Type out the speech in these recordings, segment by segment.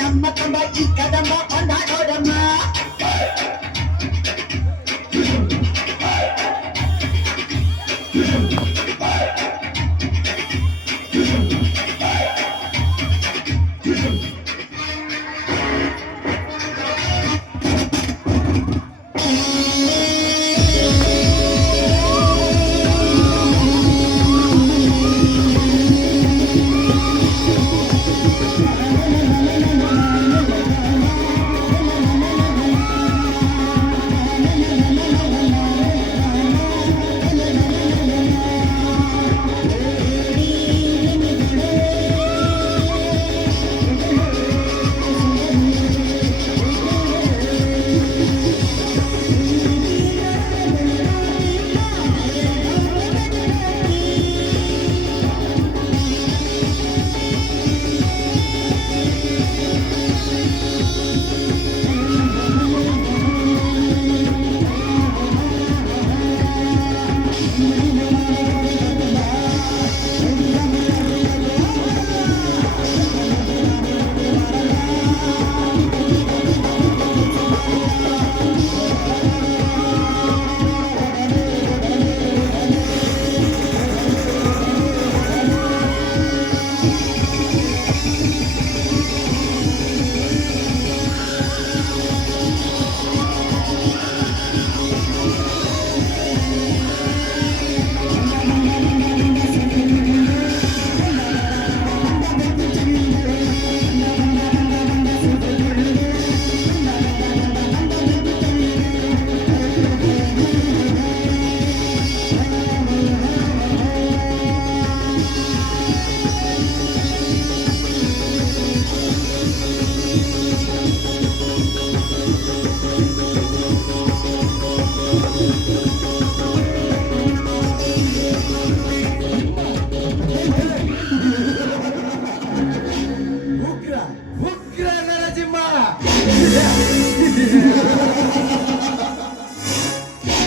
ನಮ್ಮ ಕಂಬ ಈ ಕದಂಬ ಕೊಂಡ ನೋಡಮ್ಮ.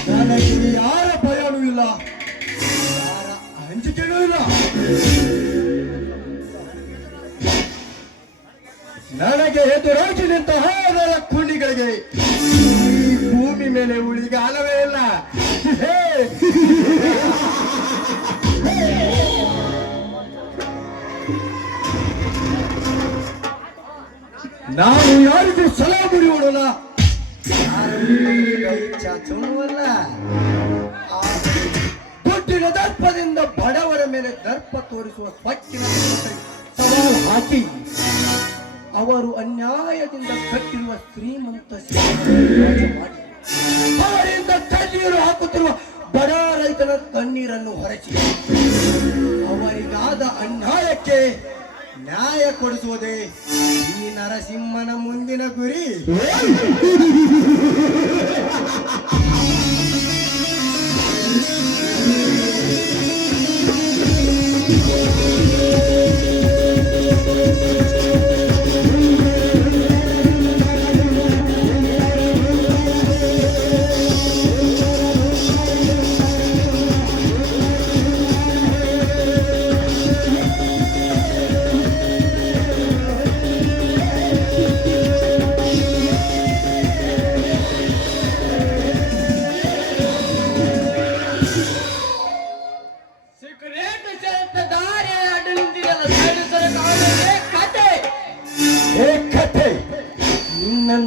ನನಗೆ ಯಾರ ಭಯನೂ ಇಲ್ಲ, ಯಾರ ಅಂಜಿಕೆನೂ ಇಲ್ಲ. ನನಗೆ ಎದುರಾಗಿ ನಿಂತ ಹಾದರ ಕುಂಡಿಗಳಿಗೆ ಈ ಭೂಮಿ ಮೇಲೆ ಉಳಿಗಾಲವೇ ಇಲ್ಲ. ನಾವು ಯಾರಿಗೂ ಸಲಹೆ ಮುರಿಯೋಣ, ಚಾಚೋಣವಲ್ಲ. ದುಡ್ಡಿನ ದರ್ಪದಿಂದ ಬಡವರ ಮೇಲೆ ದರ್ಪ ತೋರಿಸುವ ಸ್ವಚ್ಛನ ಸವಾಲು ಹಾಕಿ ಅವರು ಅನ್ಯಾಯದಿಂದ ಕಟ್ಟಿರುವ ಶ್ರೀಮಂತ ಮಾಡಿ ಅವರಿಂದ ಕಣ್ಣೀರು ಹಾಕುತ್ತಿರುವ ಬಡ ರೈತನ ಕಣ್ಣೀರನ್ನು ಹೊರಚಿ ಅವರಿಗಾದ ಅನ್ಯಾಯಕ್ಕೆ ನ್ಯಾಯ ಕೊಡಿಸುವುದೇ ಈ ನರಸಿಂಹನ ಮುಂದಿನ ಗುರಿ.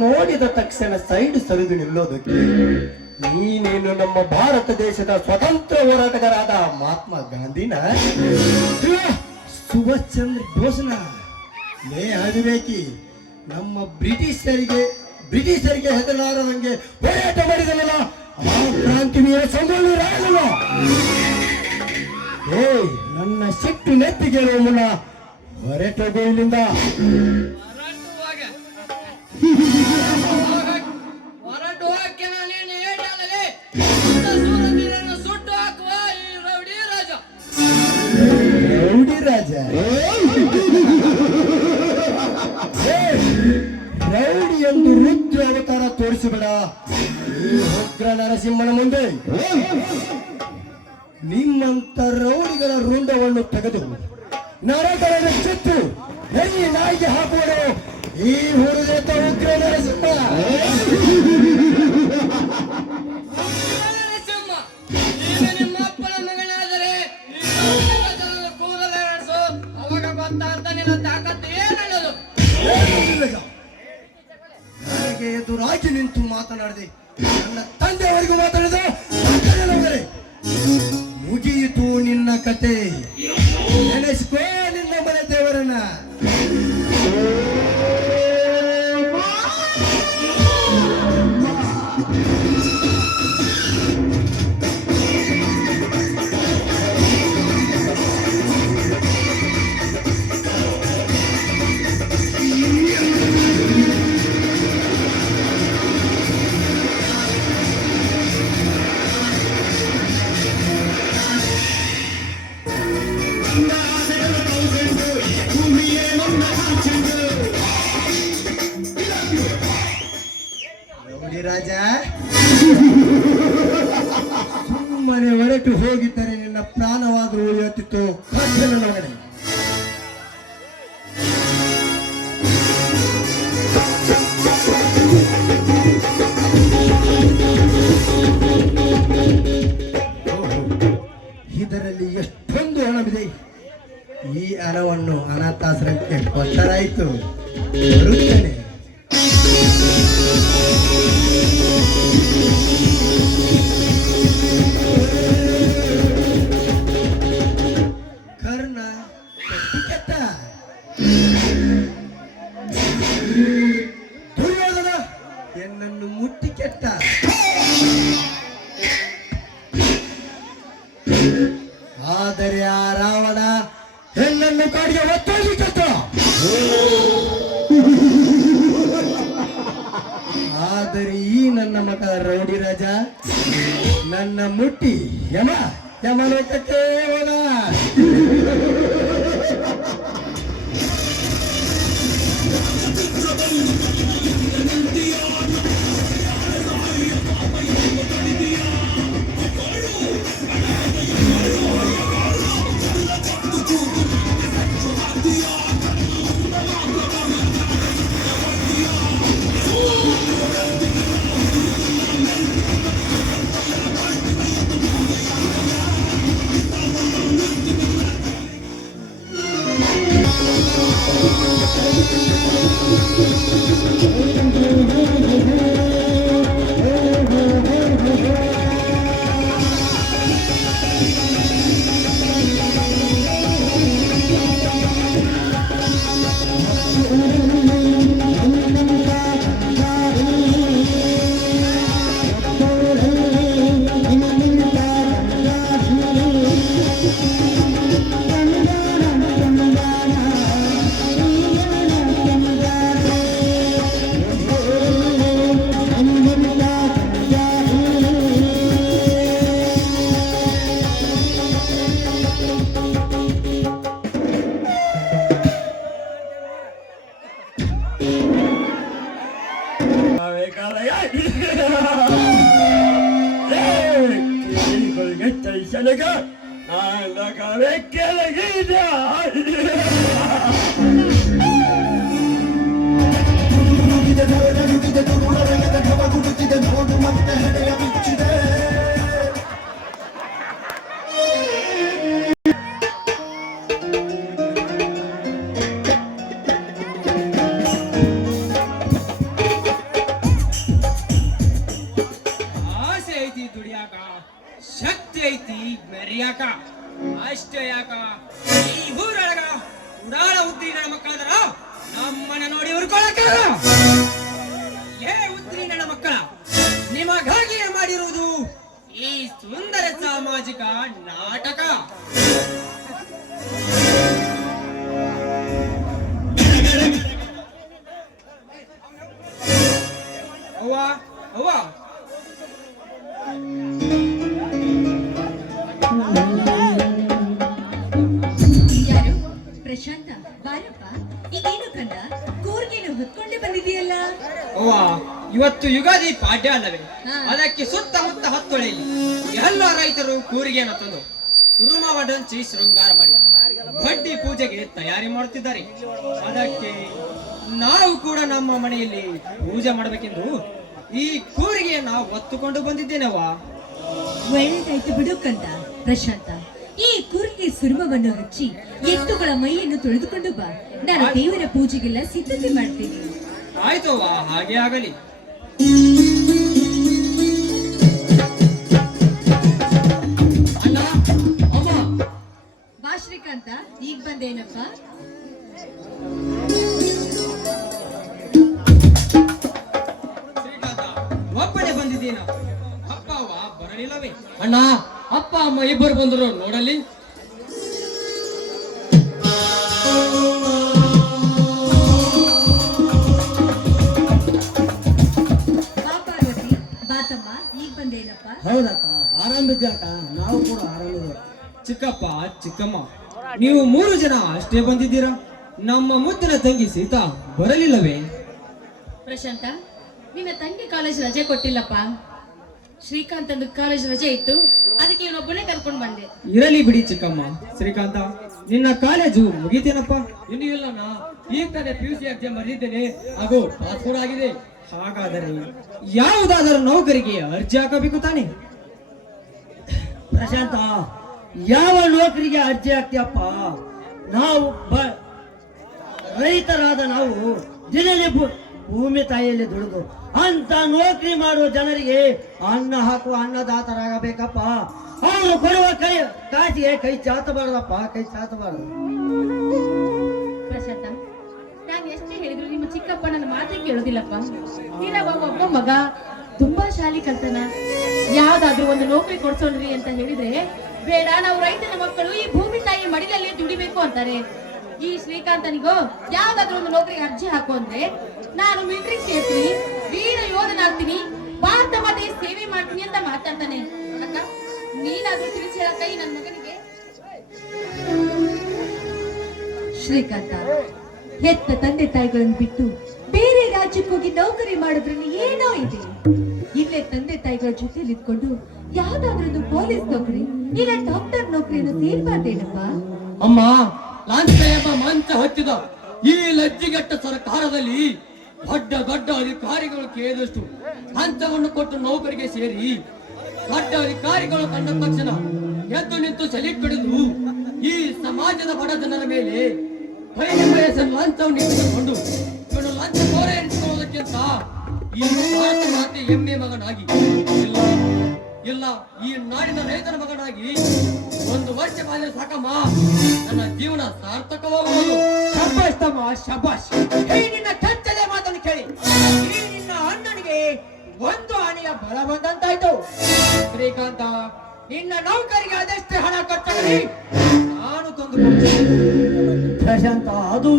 ನೋಡಿದ ತಕ್ಷಣ ಸೈಡ್ ಸರಿದು ನಿಲ್ಲೋದಕ್ಕೆ ನೀನೇನು ನಮ್ಮ ಭಾರತ ದೇಶದ ಸ್ವತಂತ್ರ ಹೋರಾಟಗಾರಾದ ಮಹಾತ್ಮ ಗಾಂಧಿನ, ಸುಭಾಷ್ ಚಂದ್ರ ಬೋಸ್ನ, ಲೇ ಅವಿವೇಕಿ, ನಮ್ಮ ಬ್ರಿಟಿಷರಿಗೆ ಹೆದರಲಾರದಂಗೆ ಹೋರಾಟ ಮಾಡಿದಲ್ಲ ಆ ಕ್ರಾಂತಿವೀರ ಸಂಗೊಳ್ಳಿ ರಾಯಣ್ಣ. ನನ್ನ ಸಿಟ್ಟು ನೆತ್ತಿಗೆ ಮುನ್ನ ಹೊರಟೋದು ಇಲ್ಲಿಂದ. ಒಂದು ರುದ್ರ ಅವತಾರ ತೋರಿಸಬೇಡ. ಈ ಉಗ್ರ ನರಸಿಂಹನ ಮುಂದೆ ನಿಮ್ಮಂತ ರೌಡಿಗಳ ರುಂಡವನ್ನು ತೆಗೆದು ನರಗಳನ್ನು ಕಿತ್ತು ಎಲ್ಲಿ ನಾಯಿಗೆ ಹಾಕುವನು ಈ ಹುಡುಗ ಉಗ್ರ ನರಸಿಂಹ. ನಿಮ್ಮ ಅಪ್ಪನ ಮಗನಾದರೆ ಕೂದಲೇ ನಡೆಸು. ಅವಾಗ ಗೊತ್ತಾಗ್ತ ನಿನ್ನ ತಾಕತ್ತು ಏನನ್ನೋದು. ನನಗೆ ಎದುರಾಗಿ ನಿಂತು ಮಾತನಾಡಿದೆ, ನನ್ನ ತಂದೆಯವರೆಗೂ ಮಾತಾಡಿದ. ಮುಗಿಯಿತು ನಿನ್ನ ಕತೆ. ನೆನೆಸ್ಕೋ ನಿನ್ನ ಮನೆ ದೇವರನ್ನ. ರಾಜ ಸುಮ್ಮನೆ ಹೊರಟು ಹೋಗಿದ್ದರೆ ನಿನ್ನ ಪ್ರಾಣವಾದರೂ ಉಳಿಯುತ್ತಿತ್ತು. ಮಗನೇ, ಇದರಲ್ಲಿ ಎಷ್ಟೊಂದು ಹಣವಿದೆ. ಈ ಹಣವನ್ನು ಅನಾಥಾಶ್ರಮಕ್ಕೆ ಕೊಟ್ಟರಾಯಿತು. ಬರುತ್ತೇನೆ. ಕರ್ಣ ಕೆಟ್ಟ ದುರ್ಯೋಧನ ಎನ್ನನ್ನು ಮುಟ್ಟಿ ಕೆಟ್ಟ. ಆದರೆ ಆ ರಾವಣ ಹೆಣ್ಣನ್ನು ಕಾಡಿಗೆ ಒತ್ತೋಗಿ ಕೆಟ್ಟ. ಆದರೆ ಈ ನನ್ನ ಮಗ ರೌಡಿ ರಾಜ ನನ್ನ ಮುಟ್ಟಿ ಯಮಲೋಕಕ್ಕೆ ಹೋದ. ಶಕ್ತಿ ಐತಿ ಮೆರಿಯಾಕ. ಅಷ್ಟೇ ಯಾಕ ಈ ಊರೊಳಗ ಉಡಾಳ ಉದ್ರಿ ನನ್ನ ಮಕ್ಕಳದರ ನಮ್ಮನ್ನ ನೋಡಿ ಉರ್ಕೊಳಕ. ಏ ಉದ್ರಿ ನನ್ನ ಮಕ್ಕಳ, ನಿಮಗಾಗಿಯೇ ಮಾಡಿರುವುದು ಈ ಸುಂದರ ಸಾಮಾಜಿಕ ನಾಟಕ. ಅವ್ವ ಅವ್ವ, ಪ್ರಶಾಂತ ಬಾರಪ್ಪ. ಈಗೇನು ಕಂದ, ಕೂರ್ಗೇನು ಹೊತ್ಕೊಂಡೇ ಬಂದಿದೆಯಲ್ಲ. ಅವ್ವ, ಇವತ್ತು ಯುಗಾದಿ ಪಾಡ್ಯ ಅಲ್ಲವೇ? ಹಾ. ಅದಕ್ಕೆ ಸುತ್ತಮುತ್ತ ಹತ್ತೊಳೆಯಲ್ಲಿ ಎಲ್ಲ ರೈತರು ಕೂರಿಗೆಯನ್ನು ತಂದು ಸುರುಮಾವ ಡಂಚಿ ಶೃಂಗಾರ ಮಾಡಿ ಬಡ್ಡಿ ಪೂಜೆಗೆ ತಯಾರಿ ಮಾಡುತ್ತಿದ್ದಾರೆ. ಅದಕ್ಕೆ ನಾವು ಕೂಡ ನಮ್ಮ ಮನೆಯಲ್ಲಿ ಪೂಜೆ ಮಾಡಬೇಕೆಂದು ಈ ಕೂರಿಗೆಯನ್ನ ಹೊತ್ತುಕೊಂಡು ಬಂದಿದ್ದೇನವ್ವ. ಒಳ್ಳೆದಾಯ್ತು ಬಿಡು ಕಂದ ಪ್ರಶಾಂತ. ಈ ಕೂರಿಗೆ ಸುರುಮವನ್ನು ಹಚ್ಚಿ ಎತ್ತುಗಳ ಮೈಯನ್ನು ತೊಳೆದುಕೊಂಡು ಬಾ. ನಾನು ದೇವರ ಪೂಜೆಗೆಲ್ಲ ಸಿದ್ಧತೆ ಮಾಡ್ತೀನಿ. ಆಯ್ತು ಅವ್ವ, ಹಾಗೆ ಆಗಲಿ. ಅಣ್ಣ, ಅಮ್ಮ, ಬಾ ಶ್ರೀಕಾಂತ, ಈಗ ಬಂದೇನಪ್ಪ? ಶ್ರೀಕಾಂತ, ಒಬ್ಬನೇ ಬಂದಿದ್ದೀನ? ಅಪ್ಪ ಅವ್ವ ಬರಲಿಲ್ಲವೇ? ಅಣ್ಣ, ಅಪ್ಪ ಅಮ್ಮ ಇಬ್ಬರು ಬಂದರು ನೋಡಲಿ. ಬಾ ಪಾರ್ವತಿ, ಬಾ ತಮ್ಮ, ಈಗ ಬಂದೇನಪ್ಪ? ಹೌದಕ್ಕ, ಆರಾಮಿದ್ಯಾಕ? ನಾವು ಕೂಡ ಆರಾಮಿದ್ದೇವೆ. ಚಿಕ್ಕಪ್ಪ, ಚಿಕ್ಕಮ್ಮ, ನೀವು 3 ಜನ ಅಷ್ಟೇ ಬಂದಿದ್ದೀರಾ? ನಮ್ಮ ಮುದ್ದಿನ ತಂಗಿ ಸೀತಾ ಬರಲಿಲ್ಲವೇ? ಪ್ರಶಾಂತ, ನಿನ್ನ ತಂಗಿ ಕಾಲೇಜ್ ರಜೆ ಕೊಟ್ಟಿಲ್ಲಪ್ಪ. ಶ್ರೀಕಾಂತ್ ಅಂದು ಕಾಲೇಜ್ ರಜೆ ಇತ್ತು, ಅದಕ್ಕೆ ಇವನೊಬ್ಬನೇ ಕರ್ಕೊಂಡು ಬಂದೆ. ಇರಲಿ ಬಿಡಿ ಚಿಕ್ಕಮ್ಮ. ಶ್ರೀಕಾಂತ, ನಿನ್ನ ಕಾಲೇಜು ಮುಗೀತೇನಪ್ಪ? ಇನ್ನೂ ಇಲ್ಲಣ್ಣ, ಈಗ ತಾನೇ PUC ಎಕ್ಸಾಮ್ ಬರೆದಿದ್ದೇನೆ, ಅದು ಪಾಸ್ ಕೂಡ ಆಗಿದೆ. ಹಾಗಾದರೆ ಯಾವುದಾದರೂ ನೌಕರಿಗೆ ಅರ್ಜಿ ಹಾಕಬೇಕು ತಾನೆ? ಪ್ರಶಾಂತ, ಯಾವ ನೌಕರಿಗೆ ಅರ್ಜಿ ಹಾಕ್ತಿಯಪ್ಪ? ನಾವು ರೈತರಾದ ನಾವು ದಿನಲಿ ಭೂಮಿ ತಾಯಿಯಲ್ಲಿ ದುಡಿದು ಅಂತ ನೌಕರಿ ಮಾಡುವ ಜನರಿಗೆ ಅನ್ನ ಹಾಕುವ ಅನ್ನದಾತರಾಗಬೇಕಪ್ಪ. ಅವರು ಕೊಡುವ ಕಾಸಿಗೆ ಕೈ ಚಾಚಬಾರ್ದಪ್ಪ, ಕೈ ಚಾಚಬಾರ್ದು. ಪ್ರಶಾಂತ, ನಾನು ಎಷ್ಟೇ ಹೇಳಿದ್ರು ನಿಮ್ಮ ಚಿಕ್ಕಪ್ಪ ನನ್ನ ಮಾತೇ ಕೇಳೋದಿಲ್ಲಪ್ಪ. ನೀನವ ಒಬ್ಬ ಮಗ, ತುಂಬಾ ಶಾಲಿ ಕಲ್ತನ. ಯಾವ್ದಾದ್ರು ಒಂದು ನೌಕರಿ ಕೊಡ್ಸೋಣ್ರಿ ಅಂತ ಹೇಳಿದ್ರೆ, ಬೇಡ, ನಾವು ರೈತನ ಮಕ್ಕಳು ಈ ಭೂಮಿ ತಾಯಿ ಮಡಿಲಲ್ಲಿ ದುಡಿಬೇಕು ಅಂತಾರೆ. ಈ ಶ್ರೀಕಾಂತನಿಗೋ ಯಾವ್ದಾದ್ರು ಒಂದು ನೌಕರಿಗೆ ಅರ್ಜಿ ಹಾಕು ಅಂದ್ರೆ, ನಾನು ಮಿಲಿಟರಿ ಸೇರ್ತೀನಿ, ವೀರ ಯೋಧನಾಗ್ತೀನಿ, ಭಾರತ ಮಾತೆ ಸೇವೆ ಮಾಡ್ತೀನಿ ಅಂತ ಮಾತಾಡ್ತಾನೆ. ಅಕ್ಕ, ನೀನಾದ್ರೂ ತಿಳಿಸಿ ಹೇಳಕ್ಕ ಈ ನನ್ನ ಮಗನಿಗೆ. ಶ್ರೀಕಾಂತ, ಹೆತ್ತ ತಂದೆ ತಾಯಿಗಳನ್ನು ಬಿಟ್ಟು ಬೇರೆ ರಾಜ್ಯಕ್ಕೆ ಹೋಗಿ ನೌಕರಿ ಮಾಡೋದ್ರಲ್ಲಿ ಏನೋ ಇದೆ. ಇಲ್ಲೇ ತಂದೆ ತಾಯಿಗಳ ಜೊತೆಲಿ ಇದ್ಕೊಂಡು ಯಾವ್ದಾದ್ರೊಂದು ಪೊಲೀಸ್ ನೌಕರಿ ಇಲ್ಲ ಡಾಕ್ಟರ್ ನೌಕರಿಯನ್ನು ಸೇರ್ಬಾರ್ದೇನಪ್ಪ? ಅಮ್ಮ, ಲಾಂಛನ ಎಂಬ ಮಂಚ ಹಚ್ಚಿದ ಈ ಲಜ್ಜಿಗೆಟ್ಟ ಸರ್ಕಾರದಲ್ಲಿ ದೊಡ್ಡ ದೊಡ್ಡ ಅಧಿಕಾರಿಗಳು ಕೇಳಿದಷ್ಟು ಲಂಚವನ್ನು ಕೊಟ್ಟು ನೌಕರಿಗೆ ಸೇರಿ ದೊಡ್ಡ ಅಧಿಕಾರಿಗಳು ಕಂಡ ತಕ್ಷಣ ಎದ್ದು ನಿಂತು ಸೆಲೆಕ್ಟ್ ಹಿಡಿದು ಈ ಸಮಾಜದ ಬಡ ಜನರ ಮೇಲೆ ಕೈ ವಯಸ್ಸನ್ನು ಲಂಚವನ್ನು ಇಟ್ಟುಕೊಂಡು ಇವನು ಲಂಚ ಕೋರ ಎನಿಸಿಕೊಳ್ಳುವುದಕ್ಕಿಂತ ಈ ಭಾರತ ಮಾತೆ ಎಮ್ಮೆ ಮಗನಾಗಿ ಇಲ್ಲ ಇಲ್ಲ ಈ ನಾಡಿನ ರೈತನ ಮಗನಾಗಿ 1 ವರ್ಷ ಕಾಲ ಸಾಕಮ್ಮ, ನನ್ನ ಜೀವನ ಸಾರ್ಥಕವಾಗುವುದು. ಶಬಾಷ್ ತಮ್ಮ, ಶಬಾಷ್. ಈ ನಿನ್ನ ಚಂಚಲೆ ಮಾತನ್ನು ಕೇಳಿ ಈ ನಿನ್ನ ಅಣ್ಣನಿಗೆ ಒಂದು ಆನೆಯ ಬಲ ಬಂದಂತಾಯ್ತು. ಶ್ರೀಕಾಂತ, ನಿನ್ನ ನೌಕರಿಗೆ ಅದೆಷ್ಟೇ ಹಣ ಖರ್ಚಾಗಲಿ ನಾನು ತಂದುಕೊಡ್ತೇನೆ. ಪ್ರಶಾಂತ, ಅದು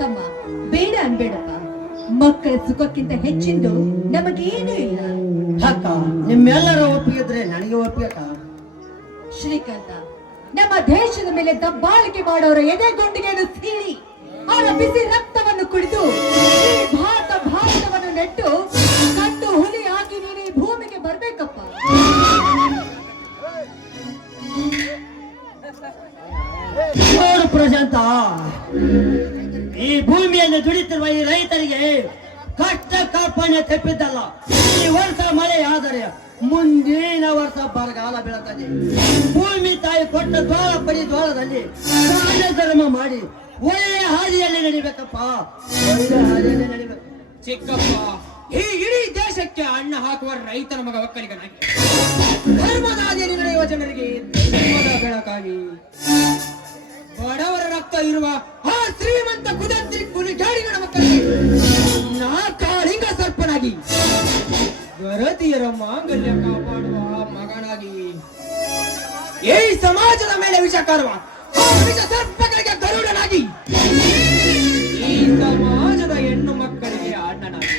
ತಮ್ಮ, ಬೇಡ ಅನ್ಬೇಡಪ್ಪ. ಮಕ್ಕಳ ಸುಖಕ್ಕಿಂತ ಹೆಚ್ಚಿಂದು ನಮಗೇನೂ ಇಲ್ಲ. ಅಕ್ಕ, ನಿಮ್ಮೆಲ್ಲರ ಒಪ್ಪಿಗೆ ಇದ್ರೆ ನನಗೆ ಒಪ್ಪಿಗೆ. ಶ್ರೀಕಾಂತ, ನಮ್ಮ ದೇಶದ ಮೇಲೆ ದಬ್ಬಾಳಿಕೆ ಮಾಡೋರ ಎದೆಗುಂಡಿಗೆಯನ್ನು ಸೀಳಿ ಅವರ ಬಿಸಿ ರಕ್ತವನ್ನು ಕುಡಿದು ಈ ಭಾರತವನ್ನು ನೆಟ್ಟು ಕಟ್ಟು ಹುಲಿ ಆಗಿ ನೀನು ಈ ಭೂಮಿಗೆ ಬರ್ಬೇಕಪ್ಪ. ನೋಡು ಪ್ರಶಾಂತ, ಈ ಭೂಮಿಯನ್ನು ದುಡಿತಿರುವ ಈ ರೈತರಿಗೆ ಕಷ್ಟ ಕಾರ್ಪಣ್ಯ ತಪ್ಪಿದ್ದಲ್ಲ. ಈ ವರ್ಷ ಮಳೆ ಆದರೆ ಮುಂದಿನ ವರ್ಷ ಬರಗಾಲ ಬೀಳುತ್ತದೆ. ಭೂಮಿ ತಾಯಿ ಕೊಟ್ಟ ದ್ವಾರ ಪಡಿ ದ್ವಾರದಲ್ಲಿ ದಾನ ಧರ್ಮ ಮಾಡಿ ಒಳ್ಳೆ ಹಾದಿಯಲ್ಲಿ ನಡಿಬೇಕಪ್ಪ, ಒಳ್ಳೆ ಹಾದಿಯಲ್ಲಿ ನಡಿಬೇಕು. ಚಿಕ್ಕಪ್ಪ, ಈ ಇಡೀ ದೇಶಕ್ಕೆ ಅನ್ನ ಹಾಕುವ ರೈತನ ಮಗ ಒಕ್ಕಲಿಗನಾಗಿ ಧರ್ಮದ ಹಾದಿಯಲ್ಲಿ ನಡೆಯುವ ಜನರಿಗೆ ಧರ್ಮದ ಬೆಳಕಾಗಿ ಬಡವರ ರಕ್ತ ಇರುವ ಆ ಶ್ರೀಮಂತ ಕುದಂತ್ರಿ ಕುಲಿಗಾಡಿಗಳ ಮಕ್ಕಳಿಗೆ ನಾ ಕಾಳಿಂಗ ಸರ್ಪನಾಗಿ ಗರತಿಯರ ಮಾಂಗಲ್ಯ ಕಾಪಾಡುವ ಮಗನಾಗಿ ಈ ಸಮಾಜದ ಮೇಲೆ ವಿಷ ಕಾರುವ ಆ ವಿಷ ಸರ್ಪಗಳಿಗೆ ಗರುಡನಾಗಿ ಈ ಸಮಾಜದ ಹೆಣ್ಣು ಮಕ್ಕಳಿಗೆ ಅಣ್ಣನಾಗಿ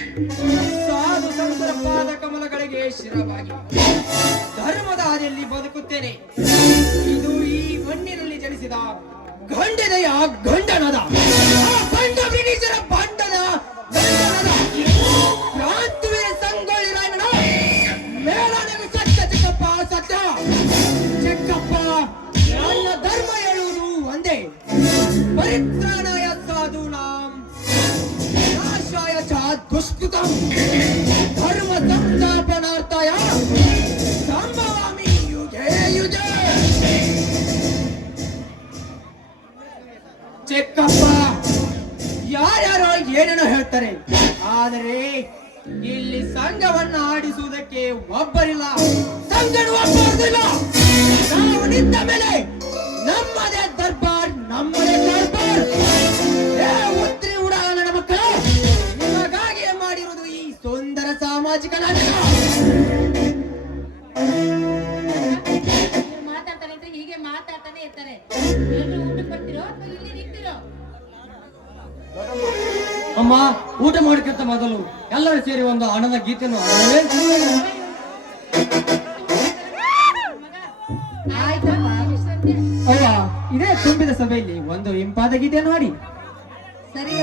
ಸಾಧು ಸಂತರ ಪಾದ ಕಮಲಗಳಿಗೆ ಶಿರವಾಗಿ ಧರ್ಮದ ಹಾದಿಯಲ್ಲಿ ಬದುಕುತ್ತೇನೆ. ಇದು ಈ ಮಣ್ಣಿನಲ್ಲಿ ಜನಿಸಿದ ಗಂಡನೆಯ ಗಂಡನದ ದುಷ್ಕೃತಂ ಧರ್ಮ ಸಂಸ್ಥಾಪನಾರ್ಥಾಯ ಸಂಭವಾಮಿ ಯುಗೇ ಯುಗೇ. ಚಿಕ್ಕಪ್ಪ, ಯಾರ್ಯಾರೋ ಏನೇನೋ ಹೇಳ್ತಾರೆ, ಆದರೆ ಇಲ್ಲಿ ಸಂಘವನ್ನ ಆಡಿಸುವುದಕ್ಕೆ ಒಬ್ಬರಿಲ್ಲ, ಸಂಘನು ಒಬ್ಬರಿಲ್ಲ. ನಾವು ನಿಂತ ಮೇಲೆ ನಮ್ಮದೇ ದರ್ಬಾರ್, ನಮ್ಮದೇ ದರ್ಬಾರ್. ಉತ್ರಿ ಉಡಾಳ ನನ್ನ ಮಕ್ಕಳು, ನಿಮಗಾಗಿಯೇ ಮಾಡಿರುವುದು ಈ ಸುಂದರ ಸಾಮಾಜಿಕ ನಾಟಕ. ಮಾತಾಡ್ತಾನೆ ಇದ್ರೆ ಹೀಗೆ ಮಾತಾಡ್ತಾನೆ ಇರ್ತಾರೆ. ಎಲ್ರು ಊಟಕ್ಕೆ ಬರ್ತಿರೋ ಅಥವಾ ಇಲ್ಲಿ ನಿಂತಿರೋ? ಅಮ್ಮ, ಊಟ ಮಾಡೋಕ್ಕಿಂತ ಮೊದಲು ಎಲ್ಲರೂ ಸೇರಿ ಒಂದು ಹಣದ ಗೀತೆಯನ್ನು ಹಾಡೋಣವೇ? ಅವ್ವ, ಇದೇ ತುಂಬಿದ ಸಭೆಯಲ್ಲಿ ಒಂದು ಇಂಪಾದ ಗೀತೆಯನ್ನು ಹಾಡಿ. ಸರಿ.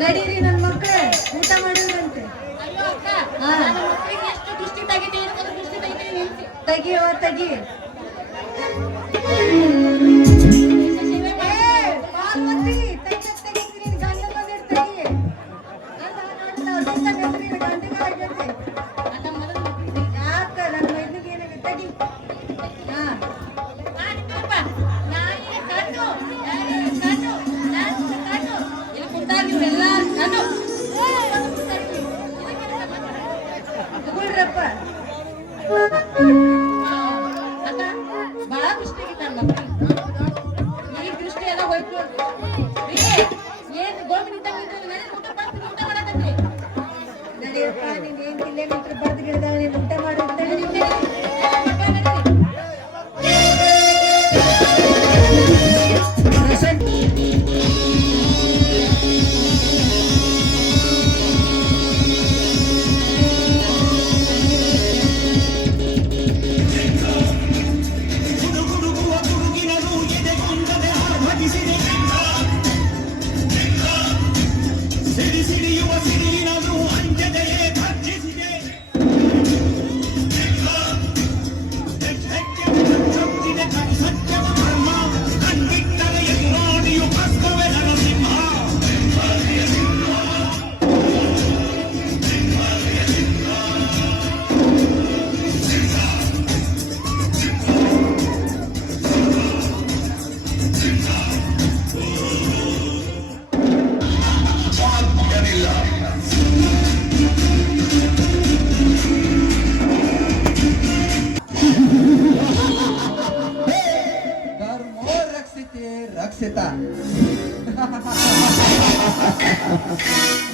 ನಡೀರಿ ನನ್ನ ಮಕ್ಕಳೇ, ಊಟ ಮಾಡೋದಂತೆ. ಅಯ್ಯೋ ಅಕ್ಕ, ನನ್ನ ಮಕ್ಕಳಿಗೆ ಎಷ್ಟು ದೃಷ್ಟಿ ತೆಗಿತೀನಿ ಅನ್ನೋದು ದೃಷ್ಟಿ ತೆಗಿತೀನಿ ನಿಲ್ಸಿ. ತೆಗಿಯೋ ತೆಗಿ. ಪಾರ್ವತಿ, ತೆಗಿ ನಿನ್ ಗಂಡ ಬಂದಿರ್ ತೆಗಿ. ಗಂಡಿಗೆ ಆಗೈತೆ. ಅಕ್ಕ ಮೊದಲು ಮಕ್ಕಳಿಗೆ ಯಾಕ ನನ್ನ ಮೈದಿಗೆ ಏನಾಗೈತೆ? ತೆಗಿ. ಹಾ, ಮಾಡಿದ್ದಪ್ಪ. ನಾಯಿಗೆ ಕಣ್ಣು, ಯಾರಿಗೆ ಕಣ್ಣು, ನಾಚಿಗೆ ಕಣ್ಣು. ಇಲ್ಲಿ ಕುಂತಾಗ ಇವ್ರೆಲ್ಲ ಕಣ್ಣು. ತಗೊಳ್ರಪ್ಪ. ಅಕ್ಕ, ಬಹಳ ದೃಷ್ಟಿ ಆಗಿತ್ತು ನನ್ನ ಮಕ್ಕಳಿಗೆ. ಈ ದೃಷ್ಟಿ ಎಲ್ಲ ಹೋಯ್ತು. ಏನ್ ಗೋಮಿ ನಿಂತಾಗ ಊಟ ಮಾಡ್ತೀನಿ, ಊಟ ಮಾಡಕತ್ತಿ. ನಡಿಯಪ್ಪ, ನೀನ್ ಏನ್ ಕಿಲೋಮೀಟರ್ ಬರ್ದು ಗಿಡದ ನೀನ್ ಊಟ ಮಾಡೋದು. ನಡೀರಿ.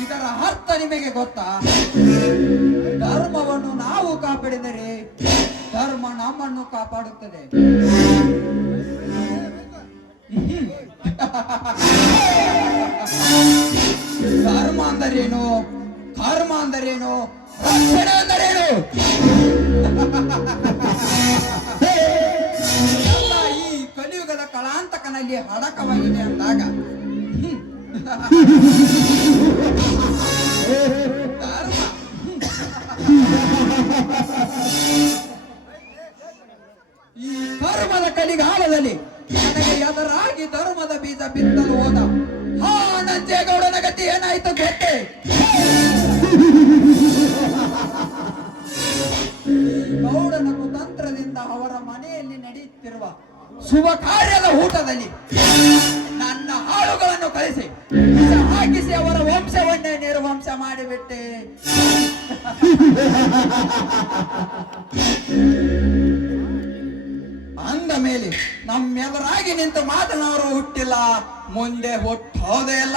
ಇದರ ಅರ್ಥ ನಿಮಗೆ ಗೊತ್ತಾ? ಧರ್ಮವನ್ನು ನಾವು ಕಾಪಾಡಿದರೆ ಧರ್ಮ ನಮ್ಮನ್ನು ಕಾಪಾಡುತ್ತದೆ. ಧರ್ಮ ಅಂದರೇನು, ಕರ್ಮ ಅಂದರೇನು, ರಕ್ಷಣೆ ಅಂದರೇನು? ಎಲ್ಲ ಈ ಕಲಿಯುಗದ ಕಳಾಂತಕನಲ್ಲಿ ಅಡಕವಾಗಿದೆ ಅಂದಾಗ ಧರ್ಮ ಈ ಧರ್ಮದ ಕಲಿಗಾಲದಲ್ಲಿ ನನಗೆ ಎದುರಾಗಿ ಧರ್ಮದ ಬೀಜ ಬಿತ್ತಲು ಹೋದ ನಂಜೇಗೌಡನ ಗತಿ ಏನಾಯ್ತು ಗೊತ್ತೇ? ಗೌಡನ ಕುತಂತ್ರದಿಂದ ಅವರ ಮನೆಯಲ್ಲಿ ನಡೆಯುತ್ತಿರುವ ಶುಭ ಕಾರ್ಯದ ಊಟದಲ್ಲಿ ನನ್ನ ಹಾಳುಗಳನ್ನು ಕಳಿಸಿ ವಿಷ ಹಾಕಿಸಿ ಅವರ ವಂಶವನ್ನೇ ನಿರ್ವಂಶ ಮಾಡಿಬಿಟ್ಟೆ. ಅಂದ ಮೇಲೆ ನಮ್ಮೆದುರಾಗಿ ನಿಂತು ಮಾತನಾಡರು ಹುಟ್ಟಿಲ್ಲ, ಮುಂದೆ ಹುಟ್ಟೋದೇ ಇಲ್ಲ.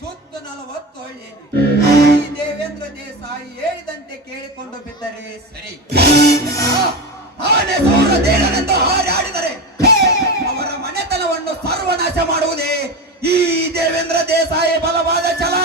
ಸುತ್ತ 40 ಹಳ್ಳಿಯಲ್ಲಿ ಈ ದೇವೇಂದ್ರ ದೇಸಾಯಿ ಹೇಳಿದಂತೆ ಕೇಳಿಕೊಂಡು ಬಿದ್ದರೆ ಸರಿ. ಆನೆ ಸೌರ ದೇವರೆಂದು ಹಾರಾಡಿದರೆ ಅವರ ಮನೆತನವನ್ನು ಸರ್ವನಾಶ ಮಾಡುವುದೇ ಈ ದೇವೇಂದ್ರ ದೇಸಾಯಿ ಬಲವಾದ ಛಲ.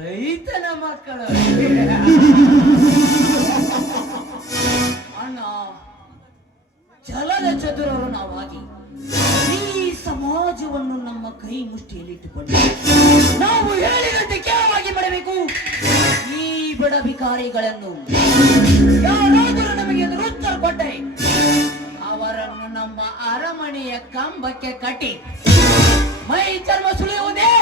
ರೈತನ ಮಕ್ಕಳು ಅಣ್ಣ, ಛಲದ ಚತುರರು ನಾವಾಗಿ ಈ ಸಮಾಜವನ್ನು ನಮ್ಮ ಕೈ ಮುಷ್ಟಿಯಲ್ಲಿಟ್ಟುಕೊಂಡು ನಾವು ಹೇಳಿದಂತೆ ಕೇವಲವಾಗಿ ಮಾಡಬೇಕು. ಈ ಬಡ ಭಿಕಾರಿಗಳನ್ನು ಯಾರಾದರೂ ನಮಗೆ ಉತ್ತರ ಕೊಟ್ಟರೆ ಅವರನ್ನು ನಮ್ಮ ಅರಮನೆಯ ಕಂಬಕ್ಕೆ ಕಟ್ಟಿ ಮೈ ಚರ್ಮ ಸುಳಿಯುವುದೇ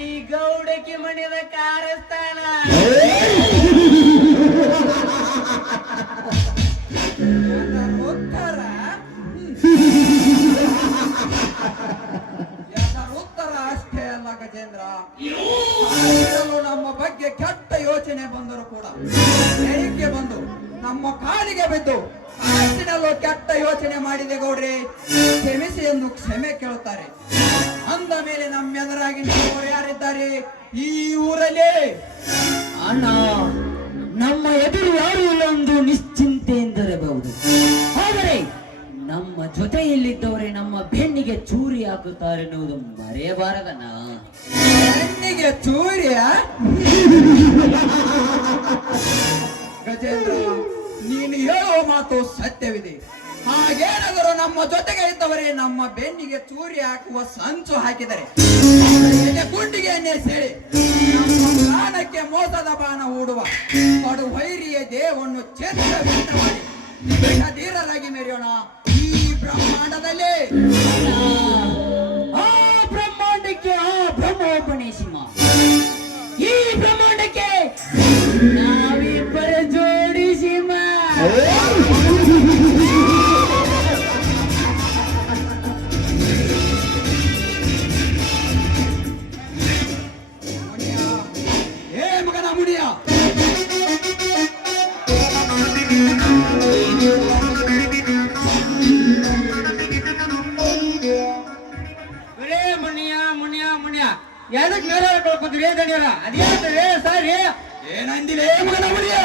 ಈ ಗೌಡಕ್ಕೆ ಮಣಿದ ಕಾರಸ್ಥಾನ. ಉತ್ತರ ಅಷ್ಟೇ ಅಲ್ಲ ಗಜೇಂದ್ರ, ನಮ್ಮ ಬಗ್ಗೆ ಕೆಟ್ಟ ಯೋಚನೆ ಬಂದರೂ ಕೂಡ ಎಣಿಕೆ ಬಂದು ನಮ್ಮ ಕಾಲಿಗೆ ಬಿದ್ದು ಮನಸ್ಸಿನಲ್ಲೂ ಕೆಟ್ಟ ಯೋಚನೆ ಮಾಡಿದೆ ಗೌಡ್ರೆ, ಕ್ಷಮಿಸಿ ಎಂದು ಕ್ಷಮೆ ಕೇಳುತ್ತಾರೆ. ಅಂದ ಮೇಲೆ ನಮ್ಮೆದುರಾಗಿ ನಿಲ್ಲುವವರು ಯಾರಿದ್ದಾರೆ ಈ ಊರಲ್ಲಿ? ಅಣ್ಣ, ನಮ್ಮ ಎದುರು ಯಾರು ಇಲ್ಲ ಎಂದು ನಿಶ್ಚಿಂತೆಯಿಂದಿರಬಹುದು. ಆದರೆ ನಮ್ಮ ಜೊತೆಯಲ್ಲಿದ್ದವರೇ ನಮ್ಮ ಬೆನ್ನಿಗೆ ಚೂರಿ ಹಾಕುತ್ತಾರೆ ಎನ್ನುವುದು ಮರೆಯಬಾರದಣ್ಣ. ಬೆನ್ನಿಗೆ ಚೂರಿಯ? ಗಜೇಂದ್ರ, ನೀನು ಹೇಳುವ ಮಾತು ಸತ್ಯವಿದೆ. ಹಾಗೇನಾದರೂ ನಮ್ಮ ಜೊತೆಗೆ ಇದ್ದವರೇ ನಮ್ಮ ಬೆನ್ನಿಗೆ ಚೂರಿ ಹಾಕುವ ಸಂಚು ಹಾಕಿದರೆ ಗುಂಡಿಗೆ ಎಣ್ಣೆ ಸೇರಿ ನಮ್ಮ ಪ್ರಾಣಕ್ಕೆ ಮೋಸದ ಬಾಣ ಹೂಡುವ ಕಡು ವೈರಿಯ ದೇಹವನ್ನು ಛೇದ ಮಾಡಿ ಧೀರರಾಗಿ ಮೆರೆಯೋಣ ಈ ಬ್ರಹ್ಮಾಂಡದಲ್ಲಿ. ಆ ಬ್ರಹ್ಮಾಂಡಕ್ಕೆ ಆ ಬ್ರಹ್ಮೋಪಣೆ ಸಿಂಹ, ಈ ಬ್ರಹ್ಮಾಂಡಕ್ಕೆ ನಾವಿಬ್ಬರ ಜೋಡಿ ಸಿಂಹ. ಏ ಮಗನ ಮುನಿಯ, ಯಾವ್ದಕ್ ಮೇಲೆ ಕೊಡ್ಕೊತೀರಿ ದಣಿಯರ? ಅದೇನಂದ್ರೆ ಸರಿ ಏನಂದಿರೇ ಮಗನ ಮುನಿಯ?